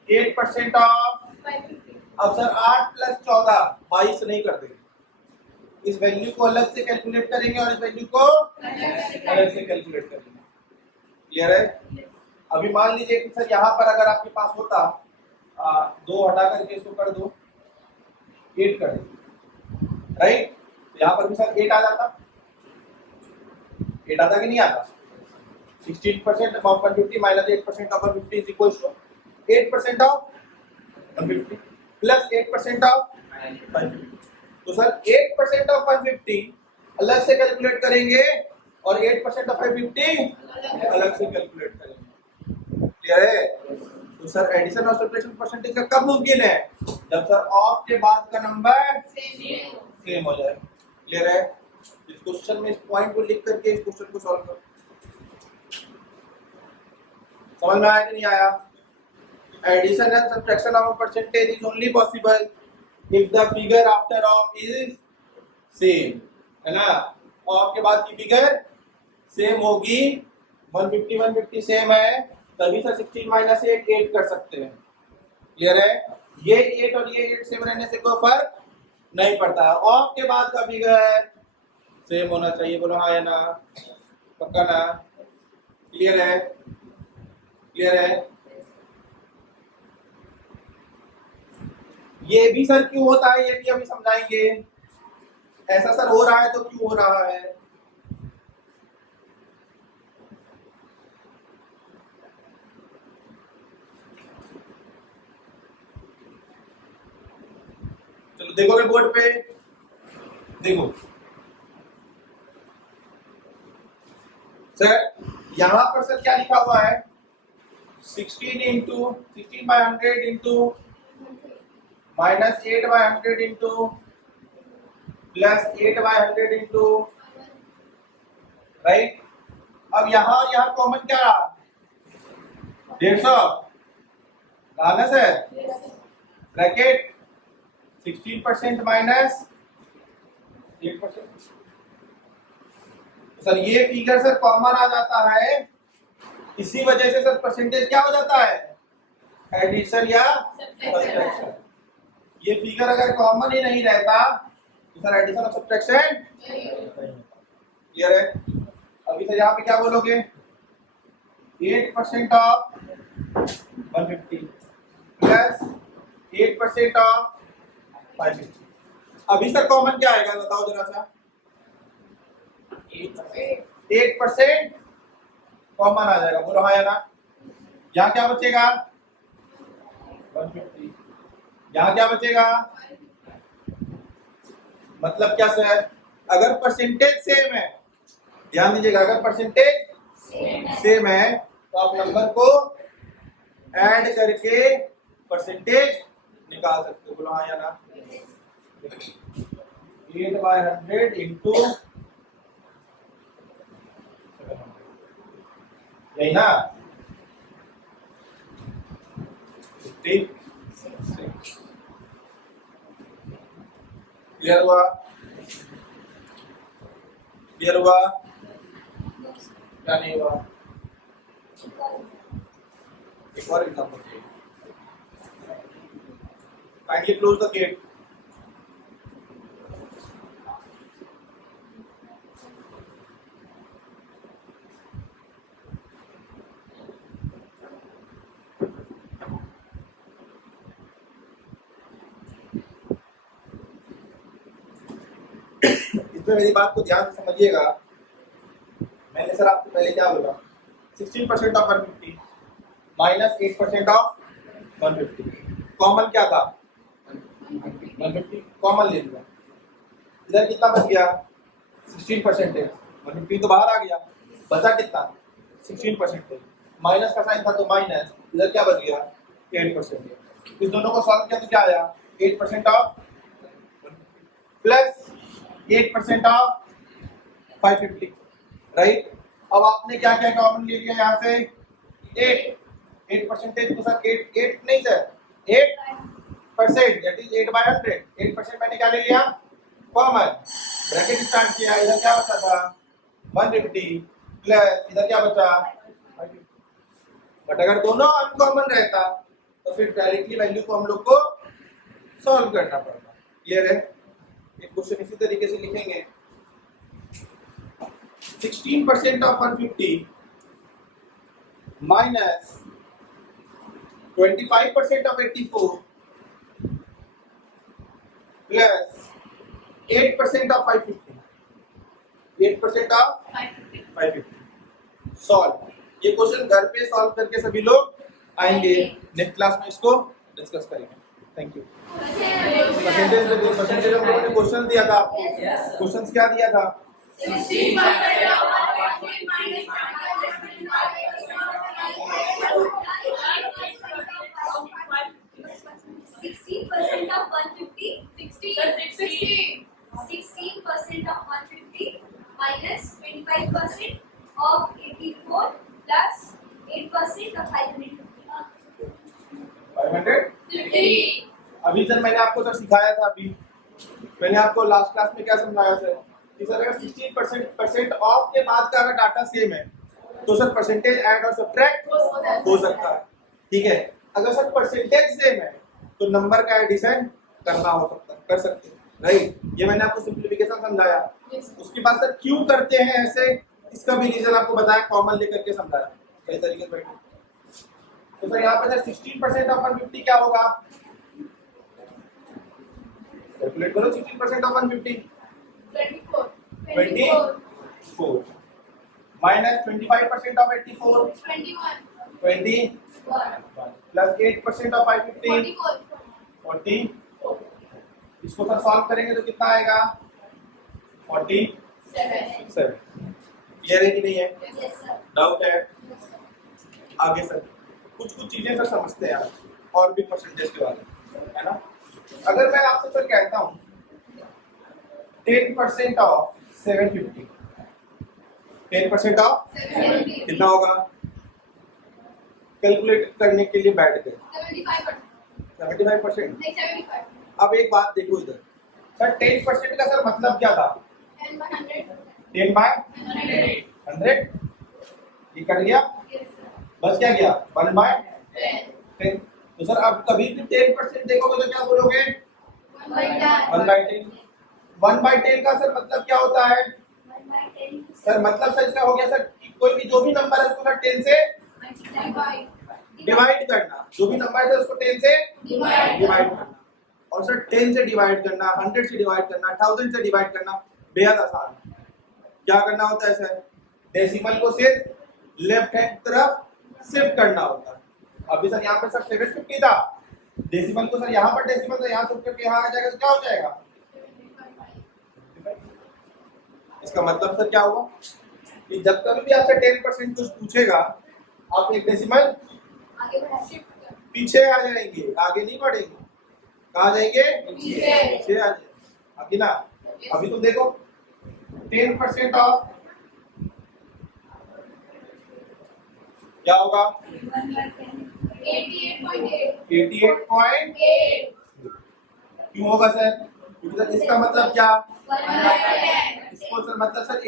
8% ऑफ 550. अब सर 8 प्लस 14 22 नहीं कर देंगे, इस वैल्यू को अलग से कैलकुलेट करेंगे और इस वैल्यू को अलग से कैलकुलेट करेंगे। क्लियर है? अभी मान लीजिए कि सर यहाँ पर अगर आपके पास होता 2 हटा करके इसको कर दो 8 कर दो, राइट? यहाँ पर भी सर 8 आ जाता, 8 आता कि नहीं आता? 16% of 150 minus 8% of 150 is equal to 8% of 150 plus 8% of 550। तो सर 8% ऑफ 150 अलग से कैलकुलेट करेंगे और 8% ऑफ 550 अलग से कैलकुलेट करेंगे। क्लियर है? तो सर एडिशन और सब्ट्रैक्शन परसेंटेज का कब मुमकिन है? जब सर ऑफ के बाद का नंबर सेम हो जाए। क्लियर है? इस क्वेश्चन में इस पॉइंट को लिख करके इस क्वेश्चन को सॉल्व करो। समझ में आया कि नहीं आया? Addition and subtraction of percentage is only possible if the figure after of is same, है ना? ऑफ के बाद की फिगर सेम होगी, 150 150 सेम है, तभी सर 16 माइनस 8 8 कर सकते हैं। क्लियर है? ये 8 और ये 8 सेम रहने से कोई फर्क नहीं पड़ता है। ऑफ के बाद का फिगर सेम होना चाहिए। बोलो हाँ या ना? पक्का ना? क्लियर है? क्लियर है? ये भी सर क्यों होता है ये भी अभी समझाएंगे। ऐसा सर हो रहा है तो क्यों हो रहा है? चलो देखोगे बोर्ड पे, देखो सर यहां पर सर क्या लिखा हुआ है? 16/100 into minus 8/100 into plus 8/100 into, right? अब यहां और यहां कॉमन क्या रहा? 150 रहा ना सर? Bracket 16% minus 8%। सर ये फिगर सर कॉमन आ जाता है, इसी वजह से सर परसेंटेज क्या हो जाता है? एडिशन या सब्ट्रैक्शन। ये फिगर अगर कॉमन ही नहीं रहता तो सर एडिशन और सब्ट्रैक्शन। क्लियर है? अभी सर यहाँ पे क्या बोलोगे? 8% ऑफ 150 प्लस 8% ऑफ 550। अभी सर कॉमन क्या आएगा बताओ जरा सा? 8% कॉमन आ जाएगा। बोलो हाँ या ना? यहाँ क्या बचेगा? 150। यहाँ क्या बचेगा? मतलब क्या सर? अगर परसेंटेज सेम है, ध्यान दीजिएगा, अगर परसेंटेज सेम है तो आप नंबर को ऐड करके परसेंटेज निकाल सकते हो। बोलो हाँ या ना? 8/100 इंटू, यही ना? 56। क्लियर हुआ? क्लियर हुआ? क्या नहीं हुआ? एक और एग्जाम्पल चाहिए। Kindly close the gate. इसमें मेरी बात को ध्यान से समझिएगा। मैंने सर आपको पहले क्या बोला? 16% ऑफ 150 माइनस 8% ऑफ 150। कॉमन क्या था? 150 कॉमन ले लिया। इधर कितना बच गया? 16%। 150 तो बाहर आ गया, बचा कितना? 16%। माइनस का साइन था तो माइनस, इधर क्या बच गया? 8%। इस दोनों को सॉल्व किया तो क्या आया? 8% ऑफ प्लस 8% ऑफ 550, राइट? अब आपने क्या क्या कॉमन ले लिया यहाँ से? 8% तो सर 8 नहीं सर, 8% दैट इज 8/100। 8% मैंने क्या ले लिया? कॉमन। ब्रैकेट स्टार्ट किया, इधर क्या बचा था? 150 प्लस इधर क्या बचा? 550। बट अगर दोनों अनकॉमन रहता तो फिर डायरेक्टली वैल्यू को हम लोग को सॉल्व करना पड़ता। क्लियर है? एक क्वेश्चन इसी तरीके से लिखेंगे 16% of 150 minus 25% of 84 plus 8% of 550 8% of 550 solve. ये क्वेश्चन घर पे सॉल्व करके सभी लोग आएंगे, नेक्स्ट क्लास में इसको डिस्कस करेंगे। Thank you. परसेंटेज हम लोगों ने क्वेश्चन दिया था आपको, क्वेश्चन क्या दिया था? 16% of 150, 16% of 150 minus 25% of 84 plus 8% of 550. 550। अभी सर मैंने आपको सर सिखाया था, अभी मैंने आपको लास्ट क्लास में क्या समझाया सर कि सर अगर 16% ऑफ के बाद का अगर डाटा सेम है तो सर परसेंटेज ऐड और सब्ट्रैक्ट हो सकता है। ठीक है, अगर सर परसेंटेज सेम है तो नंबर का एडिशन करना हो सकता है, कर सकते हैं, राइट। ये मैंने आपको सिंप्लीफिकेशन समझाया। उसके बाद सर क्यों करते हैं ऐसे, इसका भी रीजन आपको बताया, कॉमन लेकर के समझाया सही तरीके से बैठे। तो सर यहाँ पे सर 16% ऑफ 150 क्या होगा? कैलकुलेट करो 16% of 150 24 minus 25% of 84 20 plus 8% of 550 40। इसको सर सॉल्व करेंगे तो कितना आएगा? 47। क्लियर है कि नहीं है? डाउट है? आगे सर कुछ चीजें सर समझते हैं आज और भी परसेंटेज के बारे में, है ना। अगर मैं आपसे सर कहता हूँ 10% ऑफ 750, 10% ऑफ कितना होगा? कैलकुलेट करने के लिए बैठ गए 75%। अब एक बात देखो इधर सर, 10% का सर मतलब क्या था? 10 बाय 100, ये कट गया, बस क्या गया? 1 बाय 10। तो सर अब कभी भी 10% देखोगे तो क्या बोलोगे? 1 बाय 10। 1 बाय 10 का सर मतलब क्या होता है? सर मतलब सर इसका हो गया सर कि कोई भी जो भी नंबर है उसको सर 10 से डिवाइड करना, जो भी नंबर है उसको 10 से डिवाइड करना। और सर 10 से डिवाइड करना, 100 से डिवाइड करना, 1000 से डिवाइड करना बेहद आसान है। क्या करना होता है सर? डेसिमल को सिर्फ लेफ्ट हैंड तरफ शिफ्ट करना होता है। अभी सर यहाँ पे सर 750 था, डेसिमल को सर यहाँ पर डेसिमल से यहाँ शिफ्ट करके यहाँ आ जाएगा तो क्या हो जाएगा? इसका मतलब सर क्या हुआ कि जब कभी भी आपसे 10% कुछ पूछेगा आप एक डेसिमल पीछे आ जाएंगे, आगे नहीं बढ़ेंगे। कहाँ जाएंगे? पीछे आ जाएंगे, अभी ना। अभी तुम देखो 10% ऑफ क्या होगा? 88.8। क्यों होगा सर? क्योंकि सर इसका मतलब क्या? इसको सर मतलब सर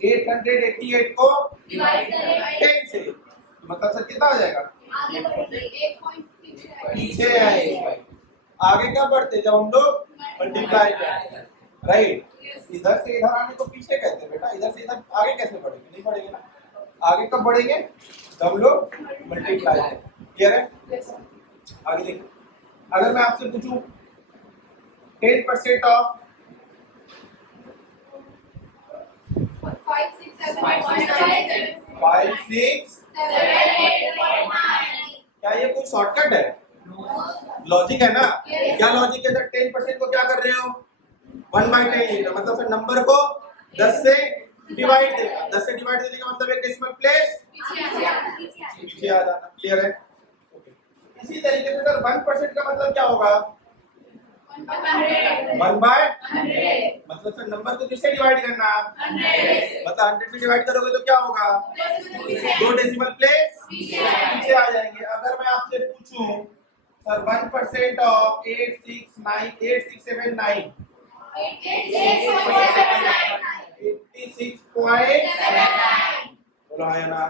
888 को 10 से, मतलब सर कितना हो जाएगा? पीछे आएगा। आगे कब बढ़ते? जब हम लोग मल्टीप्लाई करते हैं, राइट। इधर से इधर आने को पीछे कहते हैं बेटा, इधर से इधर आगे कैसे बढ़ेंगे? नहीं बढ़ेंगे ना। आगे कब बढ़ेंगे? जब हम लोग मल्टीप्लाई करेंगे। क्लियर है? आगे देखो, अगर मैं आपसे पूछूं 10% ऑफ 5, 6, 7, 8, 5, 6, क्या ये कोई शॉर्टकट है? लॉजिक है ना। क्या लॉजिक है सर? 10% को क्या कर रहे हो? 1 बाय 10 लेना, मतलब सर नंबर को 10 से डिवाइड देना। 10 से डिवाइड देने का मतलब एक डेसिमल प्लेस पीछे आ जाना। क्लियर है? इसी तरीके से सर 1% का मतलब क्या होगा? 1 बाय 100, मतलब सर नंबर को किससे डिवाइड करना? 100, मतलब 100 से डिवाइड करोगे तो क्या होगा? 2 डेसिमल प्लेस पीछे आ जाएंगे। अगर मैं आपसे पूछूं सर 1% ऑफ 8679 बोलो हाँ या ना?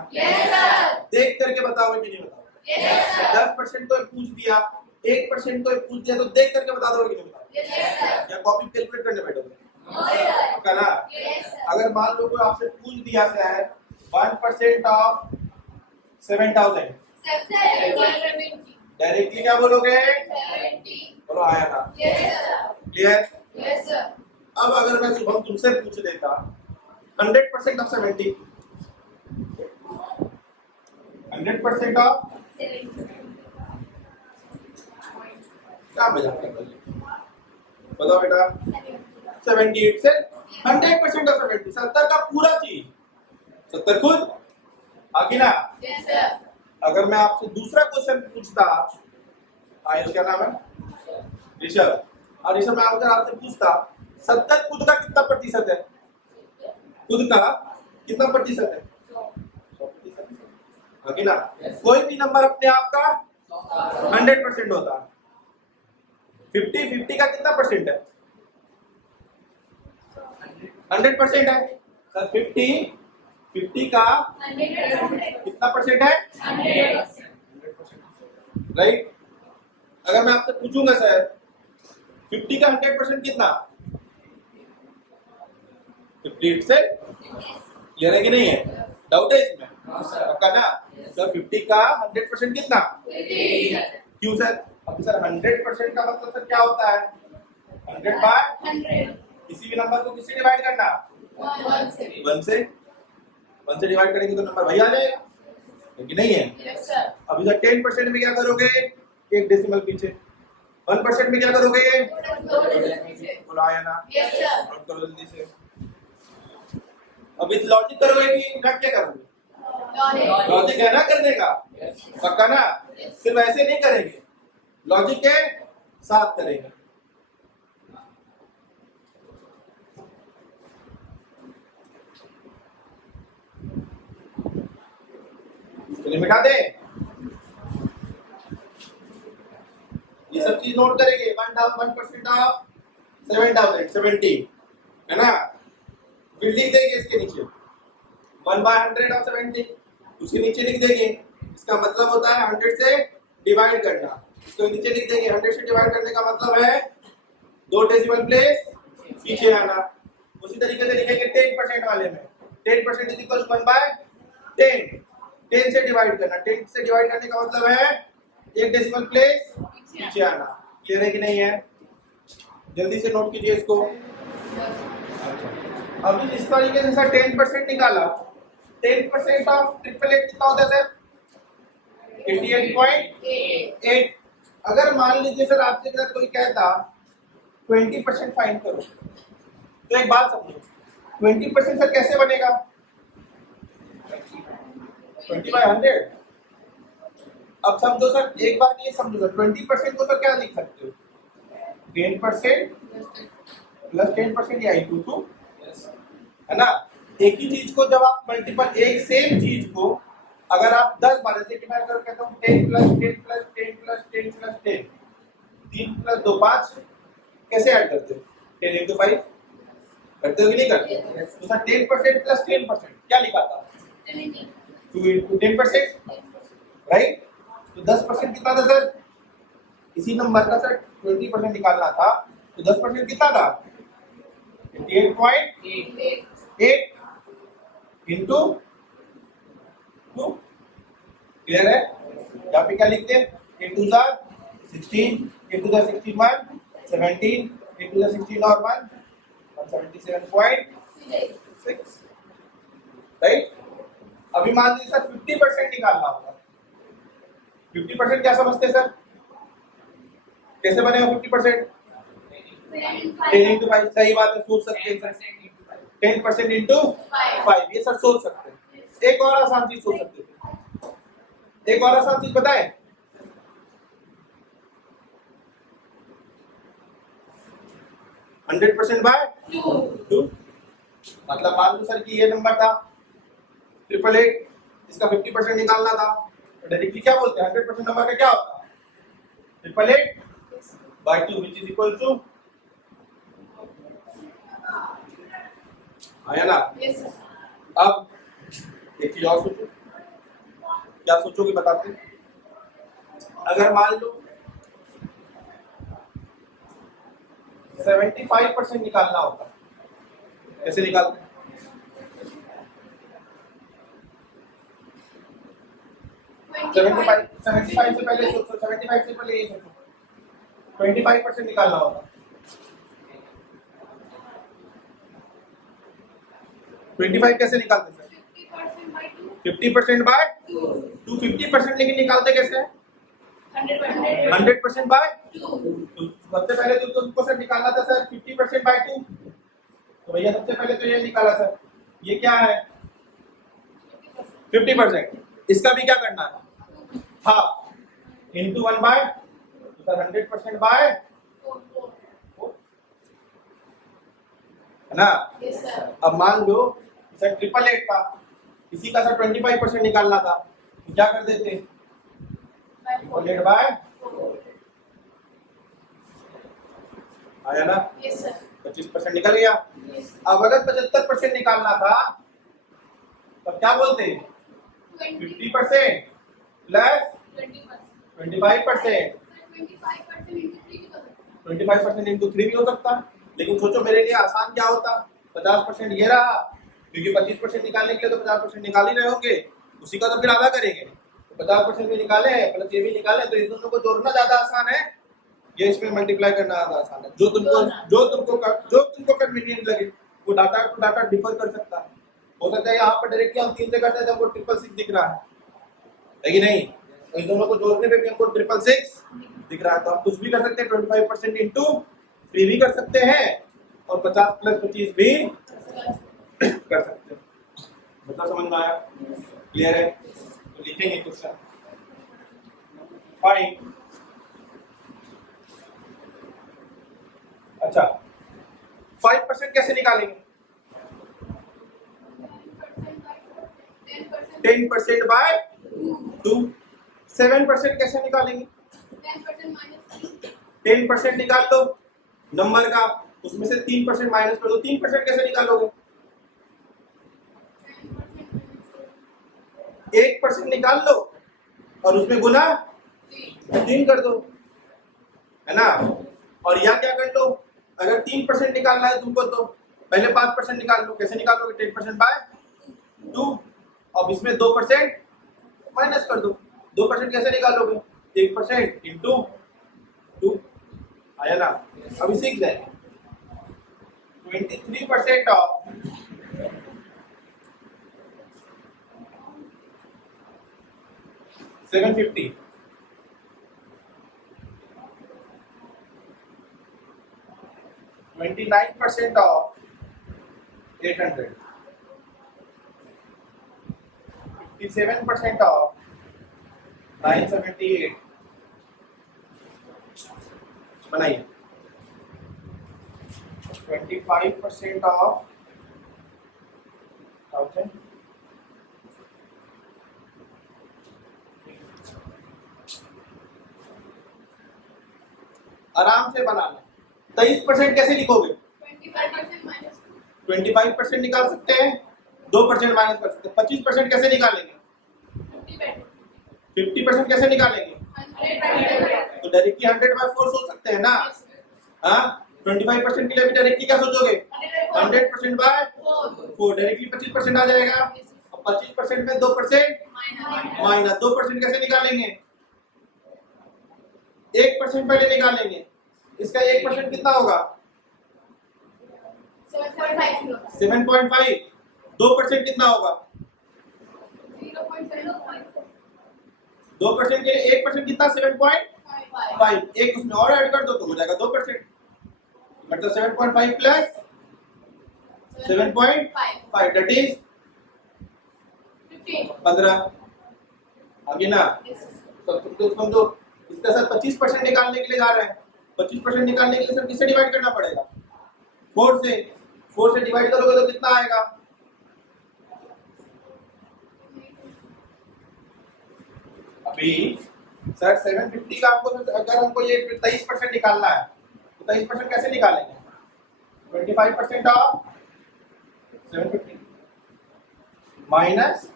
देख करके बताओ कि नहीं बताओ? 10% तो पूछ दिया 1% को पूछ दिया तो देख करके बता दोगे कि नहीं बता Yes, sir. या कॉपी कैलकुलेट करने बैठोगे No, sir. पक्का ना? Yes, sir. अगर मान लो कोई आपसे पूछ दिया है 1% ऑफ 7,000 70. डायरेक्टली क्या बोलोगे? 70. बोलो आया था। Yes, sir. Clear? Yes, sir. अब अगर मैं शुभम तुमसे पूछ देता 100% ऑफ 70 100% ऑफ 70. क्या मजाक कर रहे हो? बताओ बेटा 78 से 100% ऑफ 70 70 का पूरा चीज 70 खुद आगे ना। Yes, sir. अगर मैं आपसे दूसरा क्वेश्चन पूछता आयुष क्या नाम है ऋषभ और ऋषभ मैं अगर आपसे पूछता 70 खुद का कितना प्रतिशत है खुद का कितना प्रतिशत है 100% आगे ना। कोई भी नंबर अपने आप का 100% होता 50 का कितना परसेंट है 100% है सर 50 का 100%. कितना परसेंट है 100%. राइट। अगर मैं आपसे पूछूंगा सर 50 का 100% कितना 58%? क्लियर है कि नहीं है? डाउट है इसमें? पक्का ना? सर 50 का 100% कितना? 50. क्यों सर? अब सर 100% का मतलब सर क्या होता है 100 बाय 100. किसी भी नंबर को किससे डिवाइड करना 1 से. 1 से डिवाइड करेंगे तो नंबर वही आ जाएगा लेकिन नहीं है। Yes, sir. अभी सर 10% में क्या करोगे एक डेसिमल पीछे 1% में क्या करोगे बोलो आया ना। Yes, sir. नोट करो जल्दी से। अभी लॉजिक करोगे कि नट क्या करोगे लॉजिक है ना करने का पक्का ना सिर्फ ऐसे नहीं करेंगे लॉजिक के साथ करेंगे। चलिए मिटा दे ये सब चीज नोट करेंगे 1% ऑफ 7,070 है ना फिर लिख देंगे इसके नीचे 1/100 ऑफ 70 उसके नीचे लिख देंगे इसका मतलब होता है 100 से डिवाइड करना इसको नीचे लिख देंगे 100 से डिवाइड करने का मतलब है 2 डेसिमल प्लेस पीछे आना। उसी तरीके से लिखेंगे 10% वाले में 10% इज इक्वल 1/10 10 से डिवाइड करना 10 से डिवाइड करने का मतलब है 1 डेसिमल प्लेस पीछे आना। क्लियर है कि नहीं है? जल्दी से नोट कीजिए इसको। अभी इस तरीके से सर 10% निकाला 10% ऑफ 888 कितना होता है सर 88.8। अगर मान लीजिए सर आपसे अगर कोई कहता 20% फाइंड करो तो एक बात समझो 20% सर कैसे बनेगा 20/100। अब समझो सर एक बार ये समझो सर 20% को सर क्या लिख सकते हो 10% प्लस 10% या इनटू 2 है ना। एक ही चीज को जब आप मल्टीपल एक सेम चीज को अगर आप 10 बार जैसे कि मैं अगर कहता हूँ 10 plus 10 plus 10 plus 10 plus 10 3 plus 2 5 कैसे ऐड करते हो 10 into 5 करते हो कि नहीं करते? तो सर 10% प्लस 10% क्या लिखा था 2 into 10% राइट। तो 10% कितना था सर इसी नंबर का सर 20% निकालना था तो 10% कितना था 88.8 इंटू 2। क्लियर है? यहाँ पे क्या लिखते हैं 8 2 16 8 2 16 1 17 8 2 16 और 1 177.6 राइट। अभी मान लीजिए सर 50% निकालना होगा 50% क्या समझते हैं सर कैसे बनेगा 50% 10 into 5 सही बात है सोच सकते हैं सर 10% into 5 ये सर सोच सकते हैं। एक और आसान चीज सोच सकते थे एक और आसान चीज बताएं 100% बाय 2 मतलब मान लो सर कि ये नंबर था 888 इसका 50% निकालना था तो डायरेक्टली क्या बोलते हैं 100% नंबर का क्या होता है 888 by 2 which is equal to आया ना। अब एक चीज और सोचो क्या सोचोगे बताते अगर मान लो 75% निकालना होता है। कैसे निकालते हैं? 75 से पहले सोचो, 75 से पहले ये सोचो, 25% निकालना होगा। 25 कैसे निकालते हैं? 50% बाय 2, 50% लेकिन निकालते कैसे हैं? 100% बाय 2। सबसे पहले जो तुमको सर निकालना था सर 50% बाय 2, तो भैया सबसे पहले तो ये निकाला सर, ये क्या है? 50%। इसका भी क्या करना है? हाफ इंटू 1 बाय, तो सर 100% बाय 4, है ना? अब मान लो सर 888 का, इसी का सर 25% निकालना था, तो क्या कर देते? 888 बाय 4, आया ना? 25% निकल गया। अब अगर 75% निकालना था तब क्या बोलते? 50% प्लस 25%। 25% इंटू 3 भी हो सकता, लेकिन सोचो मेरे लिए आसान क्या होता? 50% ये रहा, क्योंकि 25% निकालने के लिए तो 50% निकाल ही रहे होंगे, उसी का तो फिर आधा करेंगे। तो 50% भी निकाले प्लस ये भी निकाले, तो इन दोनों को जोड़ना ज्यादा आसान है, ये इसमें मल्टीप्लाई करना ज्यादा आसान है। जो तुमको कन्वीनियंट लगे, वो डाटा टू डाटा डिफर कर सकता है। हो सकता है यहाँ पर डायरेक्टली हम 3 से करते हैं तो हमको 666 दिख रहा है कि नहीं? तो इन दोनों को जोड़ने पे भी हमको 666 दिख रहा है, तो हम कुछ भी कर सकते हैं। 25% इंटू 3 भी कर सकते हैं और 50 प्लस 25 भी कर सकते हैं। मतलब समझ में आया? क्लियर है? तो लिखेंगे क्वेश्चन 5। अच्छा, 5% कैसे निकालेंगे? 10% बाय 2। 7% कैसे निकालेंगे? 10% निकाल लो नंबर का, उसमें से 3% माइनस कर दो। 3% कैसे निकालोगे? 1% निकाल लो और उसमें गुना 3 कर दो, है ना? और यहाँ क्या कर लो, अगर 3% निकालना है तुमको तो पहले 5% निकाल लो। कैसे निकालोगे? 10% बाय 2। अब इसमें 2% माइनस कर दो। 2% कैसे निकालोगे? 1% इंटू 2, आया ना? अभी सीख जाएंगे। 23% ऑफ 750, 29% ऑफ 800, 57% ऑफ 978। बनाइए। 25% ऑफ 1000, आराम से बनाना। 23% कैसे लिखोगे? 25% निकाल सकते हैं, 2% माइनस कर सकते हैं। 25% कैसे निकालेंगे? 50% कैसे निकालेंगे? तो डायरेक्टली 100/4 सोच सकते हैं ना? हाँ, 25% के लिए भी डायरेक्टली क्या सोचोगे? 100% बाय 4, डायरेक्टली 25% आ जाएगा। अब 25% में 2% माइनस, 2% कैसे निकालेंगे? 1% पहले निकालेंगे। इसका 1% कितना होगा? 7.5। 2% कितना होगा? 2% के 1% कितना? 7.5। एक उसमें और ऐड कर दो तो हो जाएगा 2%। मतलब 7.5 प्लस 7.5 दैट इज 15। आगे ना? तो तुम तो समझो, इसका सर 25% निकालने के लिए जा रहे हैं। 25% निकालने के लिए सर किससे डिवाइड करना पड़ेगा? 4 से। 4 से डिवाइड करोगे तो कितना आएगा? अभी सर 750 का आपको अगर हमको ये 23% निकालना है तो 23% कैसे निकालेंगे? 25% ऑफ 750 माइनस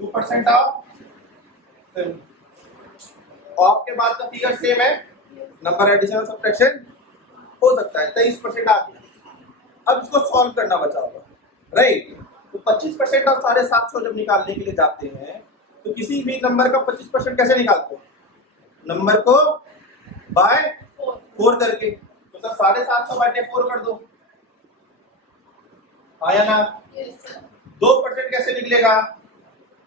2% ऑफ 7। ऑफ के बाद का फिगर सेम है, नंबर एडिशन और सब्ट्रैक्शन हो सकता है 23% आ गया। अब इसको सॉल्व करना बचा होगा, राइट। तो 25% और 750 जब निकालने के लिए जाते हैं तो किसी भी नंबर का 25% कैसे निकालते हैं? नंबर को बाय 4 करके। तो सर 750 बाय 4 कर दो, आया ना। Yes, sir. 2% कैसे निकलेगा?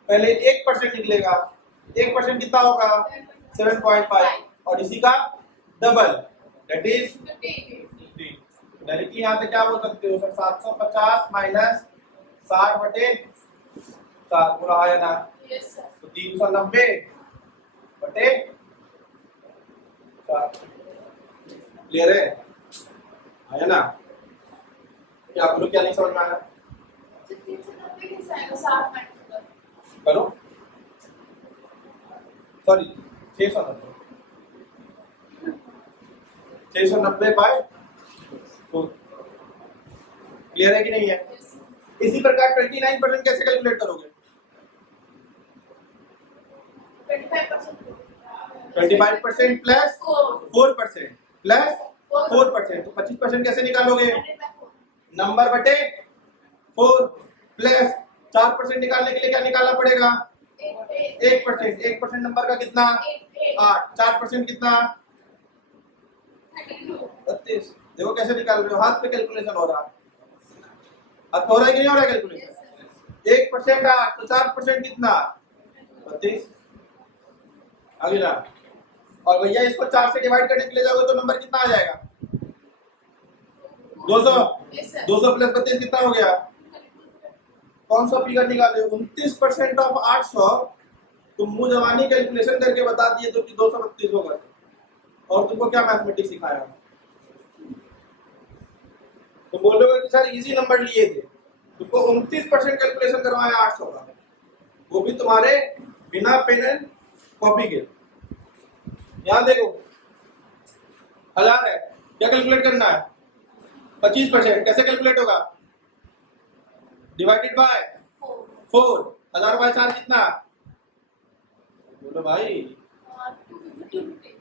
पहले 1% निकलेगा। 1% कितना होगा? 7.5 और इसी का डबल दैट इज 50. डायरेक्टली यहाँ से क्या बोल सकते हो सर? 750 माइनस 60/7 पूरा आया ना। Yes, sir. तो 390/4 क्लियर है? आया ना? क्या बोलो, क्या नहीं समझ में आया? 390 के साथ 60 माइनस करो, सॉरी 690/4 क्लियर है कि नहीं है? Yes, sir. इसी प्रकार 29% कैसे कैलकुलेट करोगे? 25%. 25% प्लस 4% प्लस 4%, तो 25% कैसे निकालोगे? 100/4. नंबर बटे 4 प्लस 4% निकालने के लिए क्या निकालना पड़ेगा? 1%। 1% नंबर का कितना? 8। 4% कितना? 32। देखो कैसे निकाल रहे हो, हाथ पे कैलकुलेशन हो रहा है। हाथ पे हो रहा है कि नहीं हो रहा है कैलकुलेशन? 1% 8 तो 4% कितना? 32। आगे ना। और भैया इसको 4 से डिवाइड करने के लिए जाओगे तो नंबर कितना आ जाएगा? 200। Yes, sir. 200 प्लस 32 कितना हो गया? कौन सा फिगर निकाले? 29% ऑफ 800। तुम मुंह जवानी कैलकुलेशन करके बता दिए तो कि 232 होगा। और तुमको क्या मैथमेटिक्स सिखाया? तुम बोलोगे कि सर इजी नंबर लिए थे। तुमको 29% कैलकुलेशन करवाया 800 का, वो भी तुम्हारे बिना पेन एंड कॉपी के। यहाँ देखो 1000 है, क्या कैलकुलेट करना है? 25%। कैसे कैलकुलेट होगा? Divided by 4। 1000/4 कितना? बोलो भाई, 250.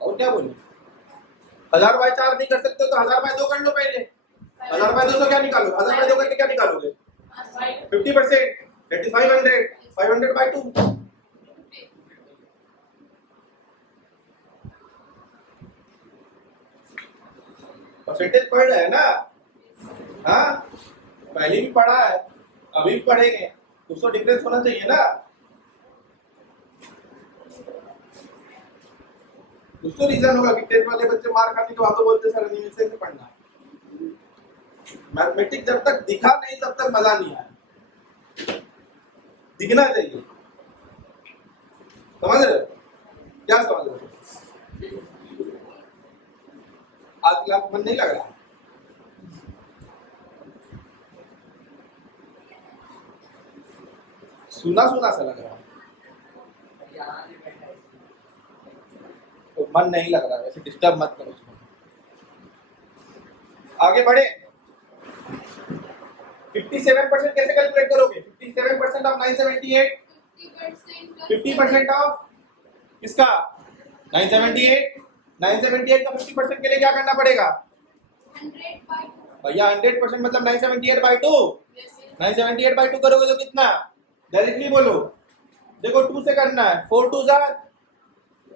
और क्या बोले? 1000/4 नहीं कर सकते तो 1000/2 कर लो पहले। 1000/2 से क्या निकालोगे? 1000/2 करके क्या निकालोगे? 50%, that is 500। 500/2 परसेंटेज पढ़ रहे हैं ना? हाँ, पहले भी पढ़ा है, अभी भी पढ़ेंगे, कुछ तो डिफरेंस होना चाहिए ना। कुछ तो रीजन होगा कि 10th वाले बच्चे मार खाने के बाद तो बोलते सर एनिमेशन से पढ़ना। मैथमेटिक्स जब तक दिखा नहीं तब तक मजा नहीं आया, दिखना चाहिए। समझ रहे हो? क्या समझ रहे हो? आज क्लास मन नहीं लग रहा? सुना सुना सा लग रहा है, तो मन नहीं लग रहा, वैसे डिस्टर्ब मत करो उसको। आगे बढ़े। 57% कैसे कैलकुलेट करोगे? 57% ऑफ 978। 50% ऑफ किसका? 978। 978 का 50% के लिए क्या करना पड़ेगा? 100/2. भैया 100% मतलब 978/2। Yes, yes. 978/2 करोगे तो कितना? डायरेक्टली बोलो, देखो 2 से करना है। 4 2 जार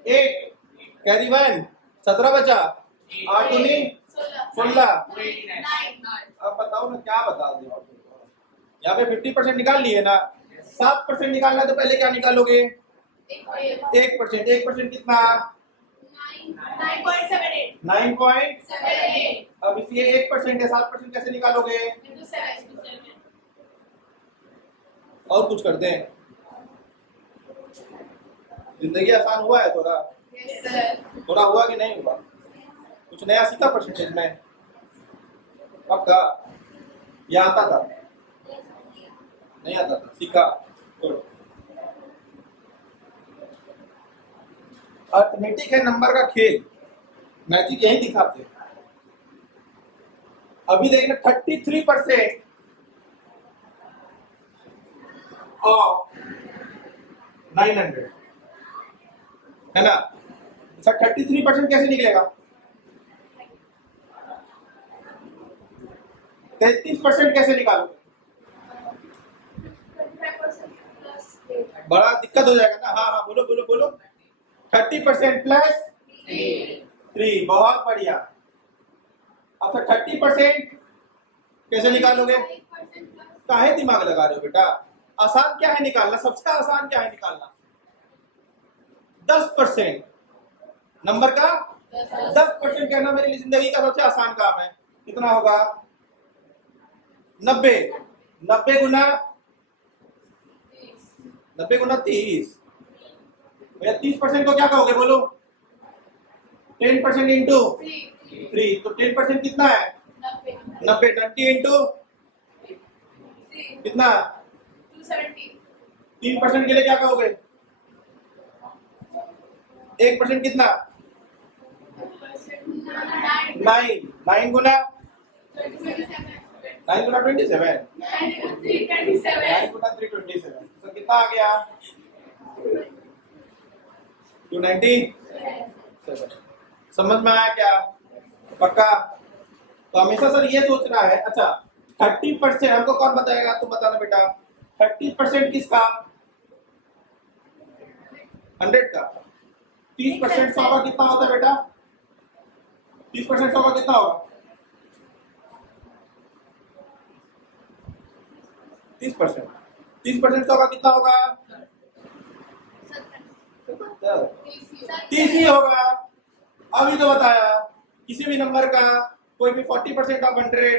8, कैरी 1, 17 बचा, 8 दूनी 16। 9. अब बताओ ना, क्या बता दिया? यहाँ पे 50% निकाल लिए ना। 7% निकालना है तो पहले क्या निकालोगे? 1%। 1% कितना? 9.78. 9. अब इसलिए 1% है, 7% कैसे निकालोगे? Into 7. और कुछ करते हैं, जिंदगी आसान हुआ है थोड़ा? Yes, sir. थोड़ा हुआ कि नहीं हुआ? कुछ नया सीखा परसेंटेज में? पक्का? या आता था? नहीं आता था, सीखा। गुड। अर्थमेटिक है नंबर का खेल, मैजिक यही दिखाते हैं। अभी देखना 33% ऑफ 900 है ना। सर 33% कैसे निकलेगा? 33% कैसे निकालोगे? 25% plus 8. बड़ा दिक्कत हो जाएगा ना। हाँ हाँ बोलो बोलो बोलो। 30% प्लस 3, बहुत बढ़िया। अब सर 30% कैसे निकालोगे? 5% plus काहे दिमाग लगा रहे हो बेटा? आसान क्या है निकालना? सबसे आसान क्या है निकालना? 10%। नंबर का 10% कहना मेरी जिंदगी का सबसे आसान काम है। कितना होगा? 90। 90 गुना 90 गुना 30। भैया 30% को क्या कहोगे बोलो? 10% इंटू 3। तो 10% कितना है? 90। 90 इंटू कितना? 270. 3% के लिए क्या कहोगे? 1% कितना? 9। 9 गुना 9 गुना 27। 9 गुना 327। तो कितना आ गया? 297। समझ में आया क्या? पक्का? तो हमेशा सर ये सोचना है। अच्छा 30% हमको कौन बताएगा? तुम बताना बेटा। 30% किसका? 100 का। 30% 100 का कितना होता है बेटा? 30% 100 का कितना होगा? 30%। 30% 100 का कितना होगा? 30 ही होगा। अभी तो बताया। किसी भी नंबर का कोई भी 40% ऑफ 100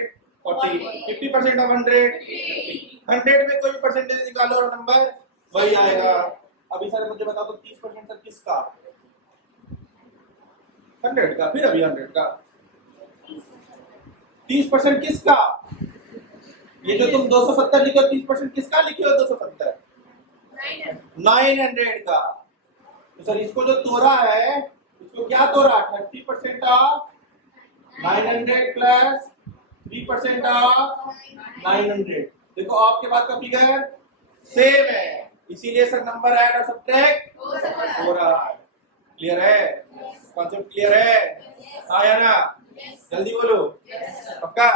40, 50% ऑफ 100 100 में कोई भी परसेंटेज निकालो और नंबर वही आएगा। अभी सर मुझे बताओ तो 30% सर किसका? 100 का। फिर अभी 100 का। 30% किसका? ये जो तुम 270 लिखे हो 30% किसका लिखे हो? 270 900 का। तो सर इसको जो तोड़ा है इसको क्या तोड़ा? 30% ऑफ 900 प्लस 3% ऑफ 900। देखो ऑफ के बाद का फिगर सेम है, इसीलिए सर नंबर ऐड और सब्ट्रैक्ट हो रहा है। क्लियर है? कॉन्सेप्ट क्लियर है? हाँ या ना? जल्दी बोलो। पक्का?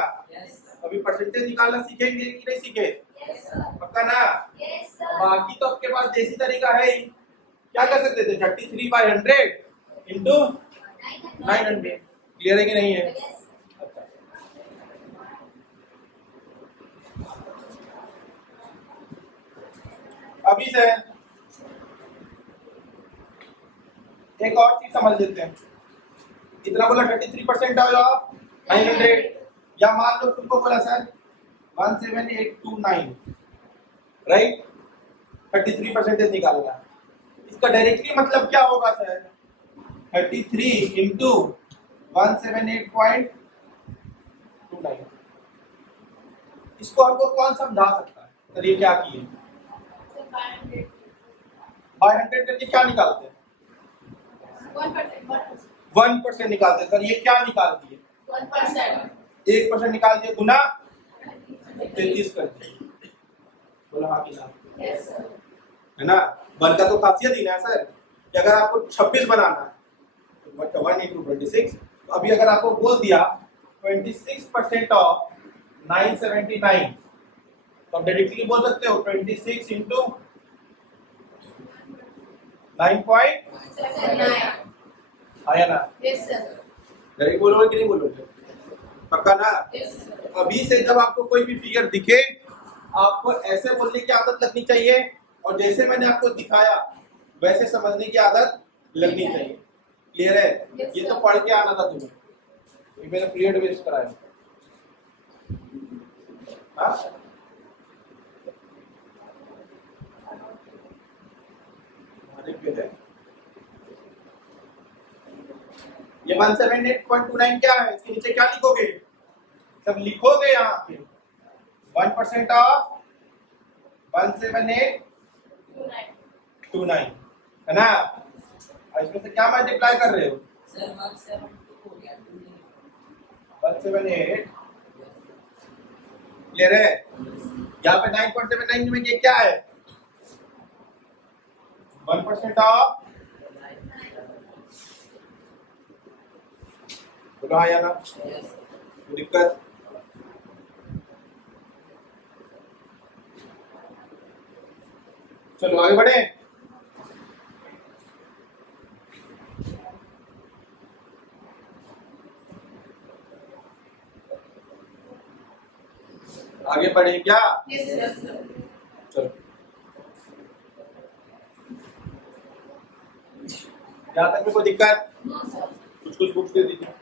अभी परसेंटेज निकालना सीखेंगे कि नहीं सीखे? पक्का ना? बाकी तो आपके पास देसी तरीका है ही। क्या कर सकते थे? 33/100 इंटू 900। क्लियर है कि नहीं है? अभी से एक और चीज समझ लेते हैं। इतना बोला 33% ऑफ 900, या मान लो तुमको बोला सर 17829, राइट? 33% निकालना। इसका डायरेक्टली मतलब क्या होगा सर? 33 इंटू 178.29। इसको हमको कौन समझा सकता है? सर ये क्या किए? बाय 100 करके क्या निकालते हैं? 1% निकालते हैं। सर ये क्या निकाल दिए? 1% निकाल दिए गुना 33 कर दिए। बोला हाँ कि ना? है ना? 1 का तो खासियत ही ना है सर कि अगर आपको 26 बनाना है तो 1 इंटू 26। तो अभी अगर आपको बोल दिया 26% ऑफ 979, तो आप डायरेक्टली बोल सकते हो 26 इंटू 9.79। आया ना? डायरेक्ट बोलोगे कि नहीं बोलोगे? पक्का ना? अभी से जब आपको कोई भी फिगर दिखे आपको ऐसे बोलने की आदत लगनी चाहिए, और जैसे मैंने आपको दिखाया वैसे समझने की आदत लगनी चाहिए। क्लियर है? ये तो पढ़ के आना था तुम्हें, ये मेरा पीरियड वेस्ट कराया। हाँ? ये 178.29 क्या है? इसके नीचे क्या लिखोगे? सब लिखोगे यहाँ पे 1% ऑफ 17829, है ना? इसमें से क्या मल्टीप्लाई कर रहे हो? सर 172 हो गया 178। क्लियर है? यहाँ पे 9.79 में ये क्या है? 1% ऑफ बोलो हाँ या ना? कोई दिक्कत? चलो आगे बढ़े। आगे बढ़े क्या? Yes, sir. चलो यहाँ तक में कोई दिक्कत? No, sir. कुछ बुक्स दे दीजिए।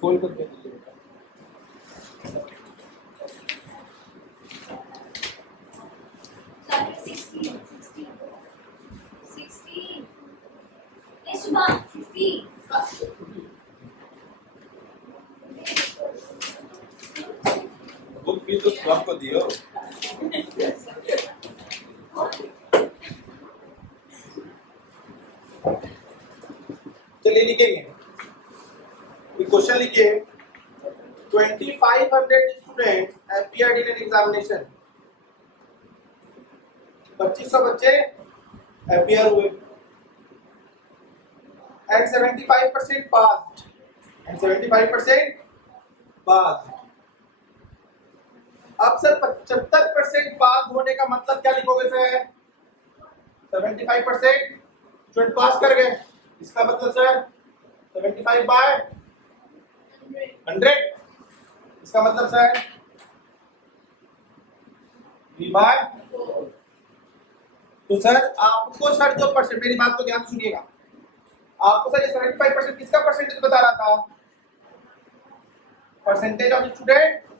खोल कर दे दीजिए। Sir, 16. 16. Yes, Shubha. 16. बुक भी तो सब को दियो। चलिए लिखेंगे। क्वेश्चन लिखिए 2500 students appeared in an examination। 2500 बच्चे appear हुए and 75% passed and 75% passed। अब सर 75% पास होने का मतलब क्या लिखोगे सर? 75% स्टूडेंट पास कर गए, इसका मतलब सर 75 बाय 100, इसका मतलब सर V बाय। तो सर आपको सर जो परसेंट, मेरी बात को ध्यान से सुनिएगा, आपको सर ये 75% किसका परसेंटेज बता रहा था? परसेंटेज ऑफ स्टूडेंट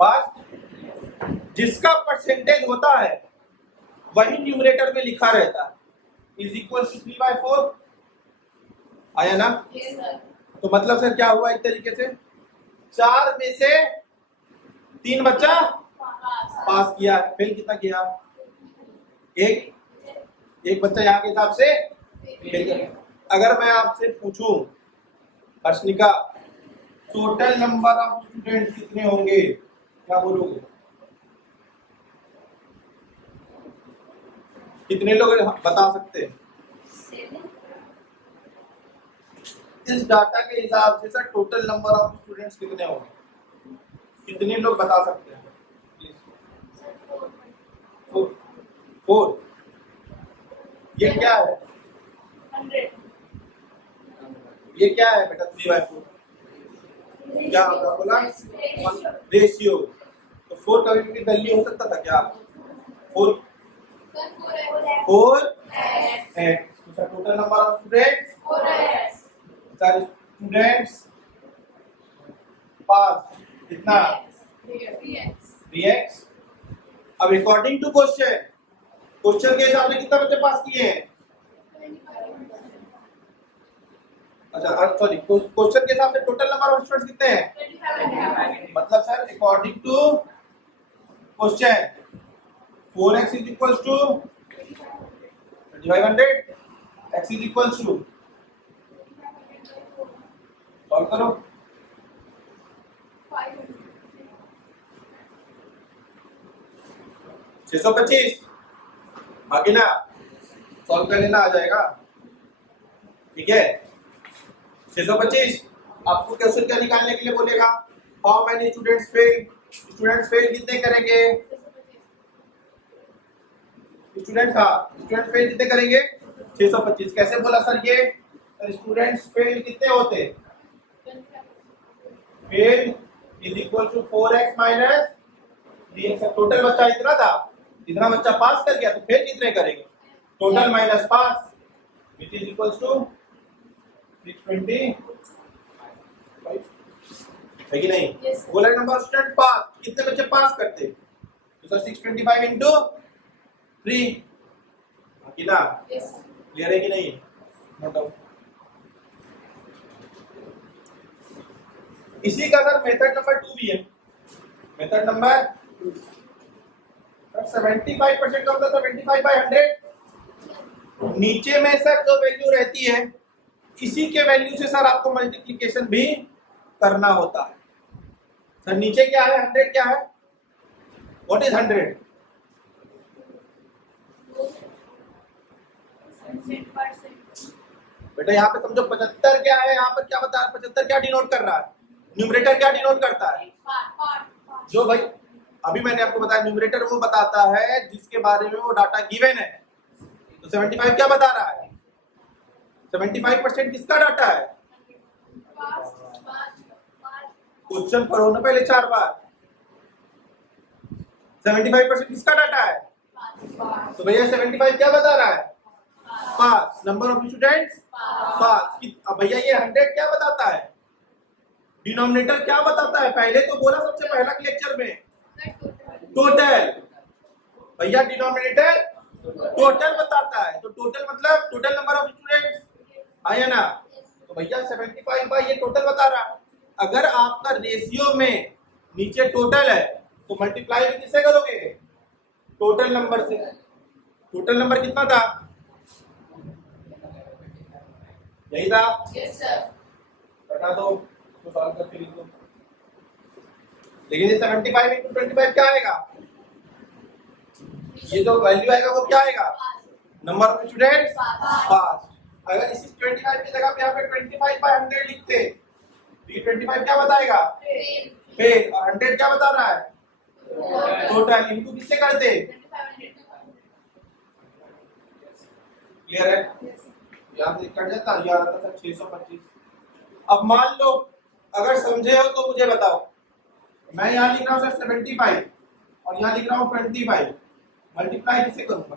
पास, जिसका परसेंटेज होता है वही न्यूमरेटर में लिखा रहता है, इज इक्वल टू 3/4। आया ना? Yes, sir. तो मतलब सर क्या हुआ? एक तरीके से 4 में से 3 बच्चा पास किया, फेल कितना किया? एक बच्चा यहाँ के हिसाब से फेल किया। अगर मैं आपसे पूछूं हर्षनिका टोटल नंबर ऑफ स्टूडेंट्स कितने होंगे, क्या बोलोगे? कितने लोग बता सकते हैं? 7. इस डाटा के हिसाब से sir total number of students कितने होंगे? कितने लोग बता सकते हैं? फोर। ये क्या है? 100. ये क्या है बेटा? 3/4 क्या होगा बोला? रेशियो। तो 4 का भी वैल्यू हो सकता था क्या? 4 टोटल नंबर ऑफ स्टूडेंट्स, सारे स्टूडेंट्स पास कितना? 3x। अब अकॉर्डिंग टू क्वेश्चन के हिसाब से कितना बच्चे पास किए हैं? अच्छा सॉरी, क्वेश्चन के हिसाब से टोटल नंबर ऑफ स्टूडेंट्स कितने हैं? मतलब sir according to question 4x is equal to 2500, x is equal to, solve करो। 625 आगे ना सॉल्व कर लेना, आ जाएगा। ठीक है, 625 आपको क्वेश्चन क्या निकालने के लिए बोलेगा? How many students fail, students fail कितने करेंगे? स्टूडेंट फेल कितने करेंगे? 625। कैसे बोला सर ये? स्टूडेंट्स फेल कितने होते? Fail is equal to 4x minus 3x। Total बच्चा इतना था, इतना बच्चा पास कर गया, तो फेल कितने करेंगे? Total minus pass which is equal to 620 है कि नहीं? Yes, sir. बोला नंबर स्टूडेंट पास, कितने बच्चे पास करते? तो सर 625 इंटू 3 कि ना? क्लियर है कि नहीं? Note down. इसी का सर मेथड नंबर 2 भी है। मेथड नंबर 75% का मतलब 75/100। नीचे में सर जो वैल्यू रहती है इसी के वैल्यू से सर आपको मल्टीप्लिकेशन भी करना होता है। सर नीचे क्या है? 100 क्या है? What is 100? बेटा यहाँ पे समझो 75 क्या है, यहाँ पर क्या बता रहा है, 75 क्या डिनोट कर रहा है, न्यूमरेटर क्या डिनोट करता है, जो भाई अभी मैंने आपको बताया न्यूमरेटर वो बताता है जिसके बारे में वो डाटा गिवन है। तो 75 क्या बता रहा है, 75% किसका डाटा है, क्वेश्चन पढ़ो ना पहले 4 बार। 75% किसका डाटा है, तो भैया 75 क्या बता रहा है, pass. Number of students pass. अब भैया ये 100 क्या बताता है, डिनोमिनेटर क्या बताता है, पहले तो बोला सबसे पहला लेक्चर में टोटल। भैया डिनोमिनेटर टोटल बताता है, तो टोटल मतलब टोटल नंबर ऑफ स्टूडेंट्स, आया ना। तो भैया 75 बाई ये टोटल बता रहा है। अगर आपका रेशियो में नीचे टोटल है तो मल्टीप्लाई किससे करोगे, टोटल नंबर से। टोटल नंबर कितना था, यही था। बता दो तो सॉल्व करके लिख दो। लेकिन ये 75 into 25 क्या आएगा, ये जो वैल्यू आएगा वो क्या आएगा, नंबर ऑफ स्टूडेंट्स पास। अगर इसी 25 की जगह पे यहाँ पे 25/100 लिखते तो ये 25 क्या बताएगा, फेल। और 100 क्या बता रहा है, टोटल। इनको किससे करते, क्लियर है, यहाँ से कट जाता, यहाँ आता था 625। अब मान लो अगर समझे हो तो मुझे बताओ, मैं यहाँ लिख रहा हूँ सर 75 और यहाँ लिख रहा हूँ 25, मल्टीप्लाई किससे करूंगा,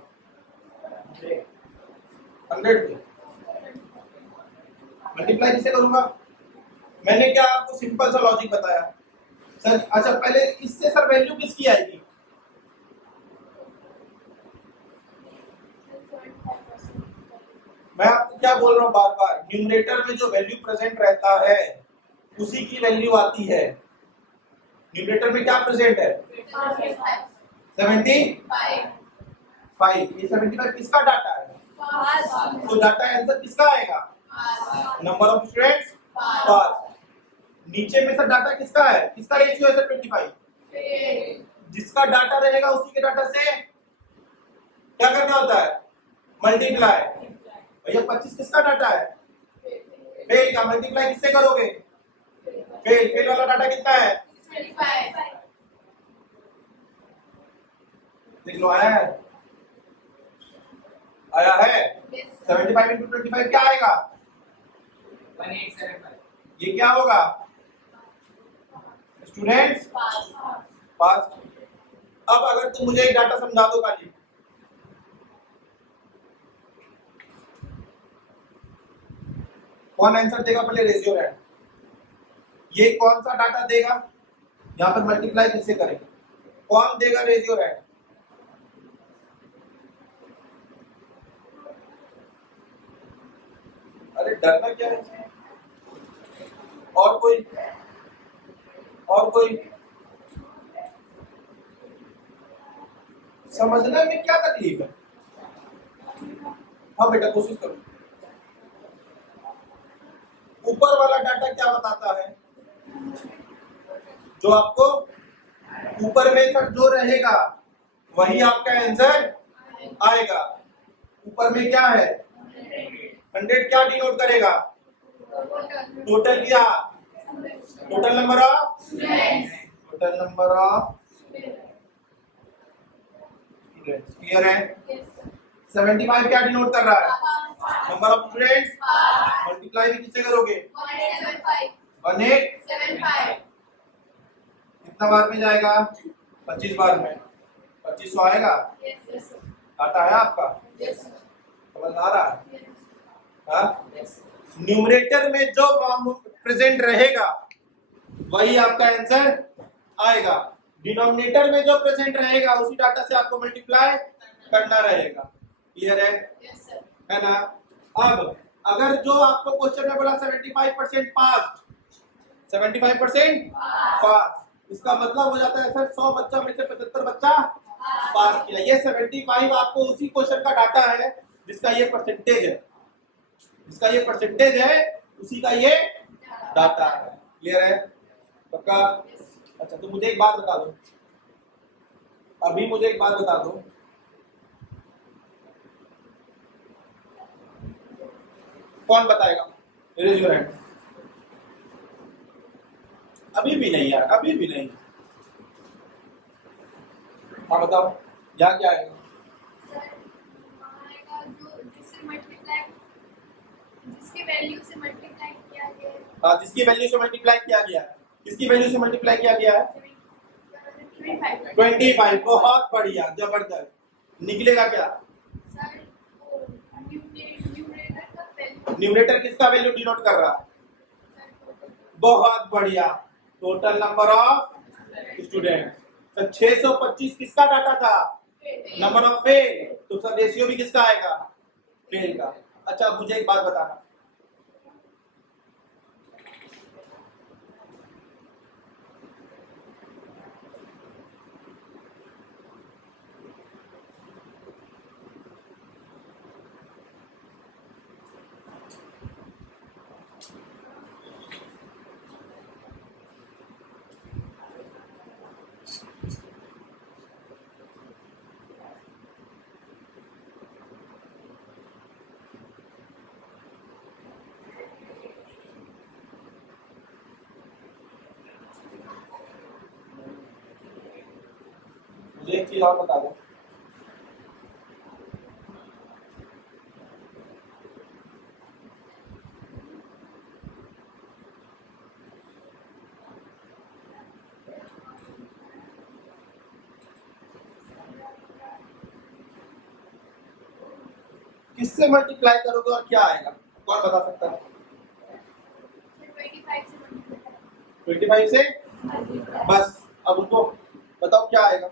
100 से। मल्टीप्लाई किससे करूंगा, मैंने क्या आपको सिंपल सा लॉजिक बताया सर। अच्छा पहले इससे सर वैल्यू किसकी आएगी, मैं आपको क्या बोल रहा हूँ बार बार, न्यूमरेटर में जो वैल्यू प्रेजेंट रहता है उसी की वैल्यू आती है। न्यूमरेटर में क्या प्रेजेंट है, 75। ये 75 किसका डाटा है, तो डाटा आंसर किसका आएगा, नंबर ऑफ स्टूडेंट्स पास। नीचे में सर डाटा किसका है, किसका रेशियो है सर 25, जिसका डाटा रहेगा उसी के डाटा से क्या करना होता है, मल्टीप्लाई। भैया 25 किसका डाटा है, फेल का, मल्टीप्लाई किससे करोगे, फेल। फेल वाला डाटा कितना है, 25। देख लो आया है, आया है। 75 into 25 क्या आएगा, 1875। ये क्या होगा, स्टूडेंट्स पास। अब अगर तुम मुझे एक डाटा समझा दो काली, कौन आंसर देगा, पहले रेशियो रैंड, ये कौन सा डाटा देगा, यहाँ पर मल्टीप्लाई किससे करेंगे, कौन देगा रेशियो रैंड, अरे डरना क्या है, और कोई, और कोई समझने में क्या तकलीफ है, हाँ बेटा कोशिश करो। ऊपर वाला डाटा क्या बताता है, जो आपको ऊपर में सर जो रहेगा वही आपका आंसर आएगा। ऊपर में क्या है, 100 क्या डिनोट करेगा, टोटल क्या, total number of, total number of students, clear है। 75 क्या डिनोट कर रहा है, नंबर ऑफ स्टूडेंट्स, मल्टीप्लाई भी किससे करोगे, 1875। कितना बार में जाएगा, 25 बार में, 2500 आएगा। डाटा है आपका, समझ आ रहा है, हाँ। न्यूमरेटर में जो प्रेजेंट रहेगा वही आपका आंसर आएगा, डिनोमिनेटर में जो प्रेजेंट रहेगा उसी डाटा से आपको मल्टीप्लाई करना रहेगा, क्लियर है ना। अब अगर जो आपको क्वेश्चन में बोला 75% पास, 75% पास, इसका मतलब हो जाता है सर 100 बच्चा में से 75 बच्चा पास किया। ये 75 आपको उसी क्वेश्चन का डाटा है जिसका ये परसेंटेज है, जिसका ये परसेंटेज है उसी का ये डाटा है, क्लियर है पक्का। अच्छा तो मुझे एक बात बता दो, अभी मुझे एक बात बता दो, कौन बताएगा? Raise your hand. अभी भी नहीं यार, अभी भी नहीं। हाँ बताओ, यहाँ क्या आएगा? सर वहाँ आएगा जो जिससे मल्टीप्लाई, जिसके वैल्यू से मल्टीप्लाई किया गया है। हाँ, जिसकी वैल्यू से मल्टीप्लाई किया गया है। किसकी वैल्यू से मल्टीप्लाई किया गया है? 25। बहुत बढ़िया, जबरदस्त। निकलेगा क्या? सर वो न्यूमरेटर का वैल्यू। न्यूमरेटर किसका वैल्यू डिनोट कर रहा है? बहुत बढ़िया, टोटल नंबर ऑफ स्टूडेंट। तो 625 किसका डाटा था? Number of fail. तो सर रेशियो भी किसका आएगा? फेल का। अच्छा मुझे एक बात बताना, मुझे एक चीज और बता दो, किससे मल्टीप्लाई करोगे और क्या आएगा? कौन बता सकता है? 25 से। बस अब उनको बताओ क्या आएगा?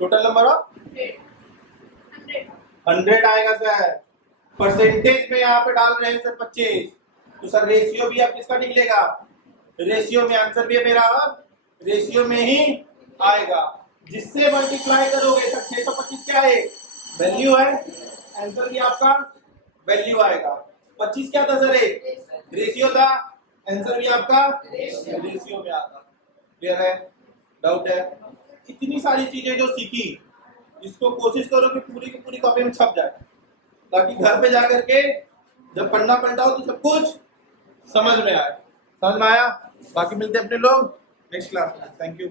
टोटल नंबर ऑफ 100 आएगा सर। परसेंटेज में यहाँ पे डाल रहे हैं सर 25, तो सर रेशियो भी अब किसका निकलेगा? रेशियो में आंसर भी है मेरा, अब रेशियो में ही आएगा। जिससे मल्टीप्लाई करोगे सर 625 क्या है? वैल्यू है, आंसर भी आपका वैल्यू आएगा। 25 क्या था सर? रेशियो था, आंसर भी आपका रेशियो में आता। क्लियर है? डाउट है? इतनी सारी चीजें जो सीखी, इसको कोशिश करो कि पूरी की पूरी कॉपी में छप जाए, ताकि घर पे जाकर के जब पढ़ना पलटाओ तो सब कुछ समझ में आए। समझ में आया? बाकी मिलते हैं अपने लोग नेक्स्ट क्लास में। Thank you.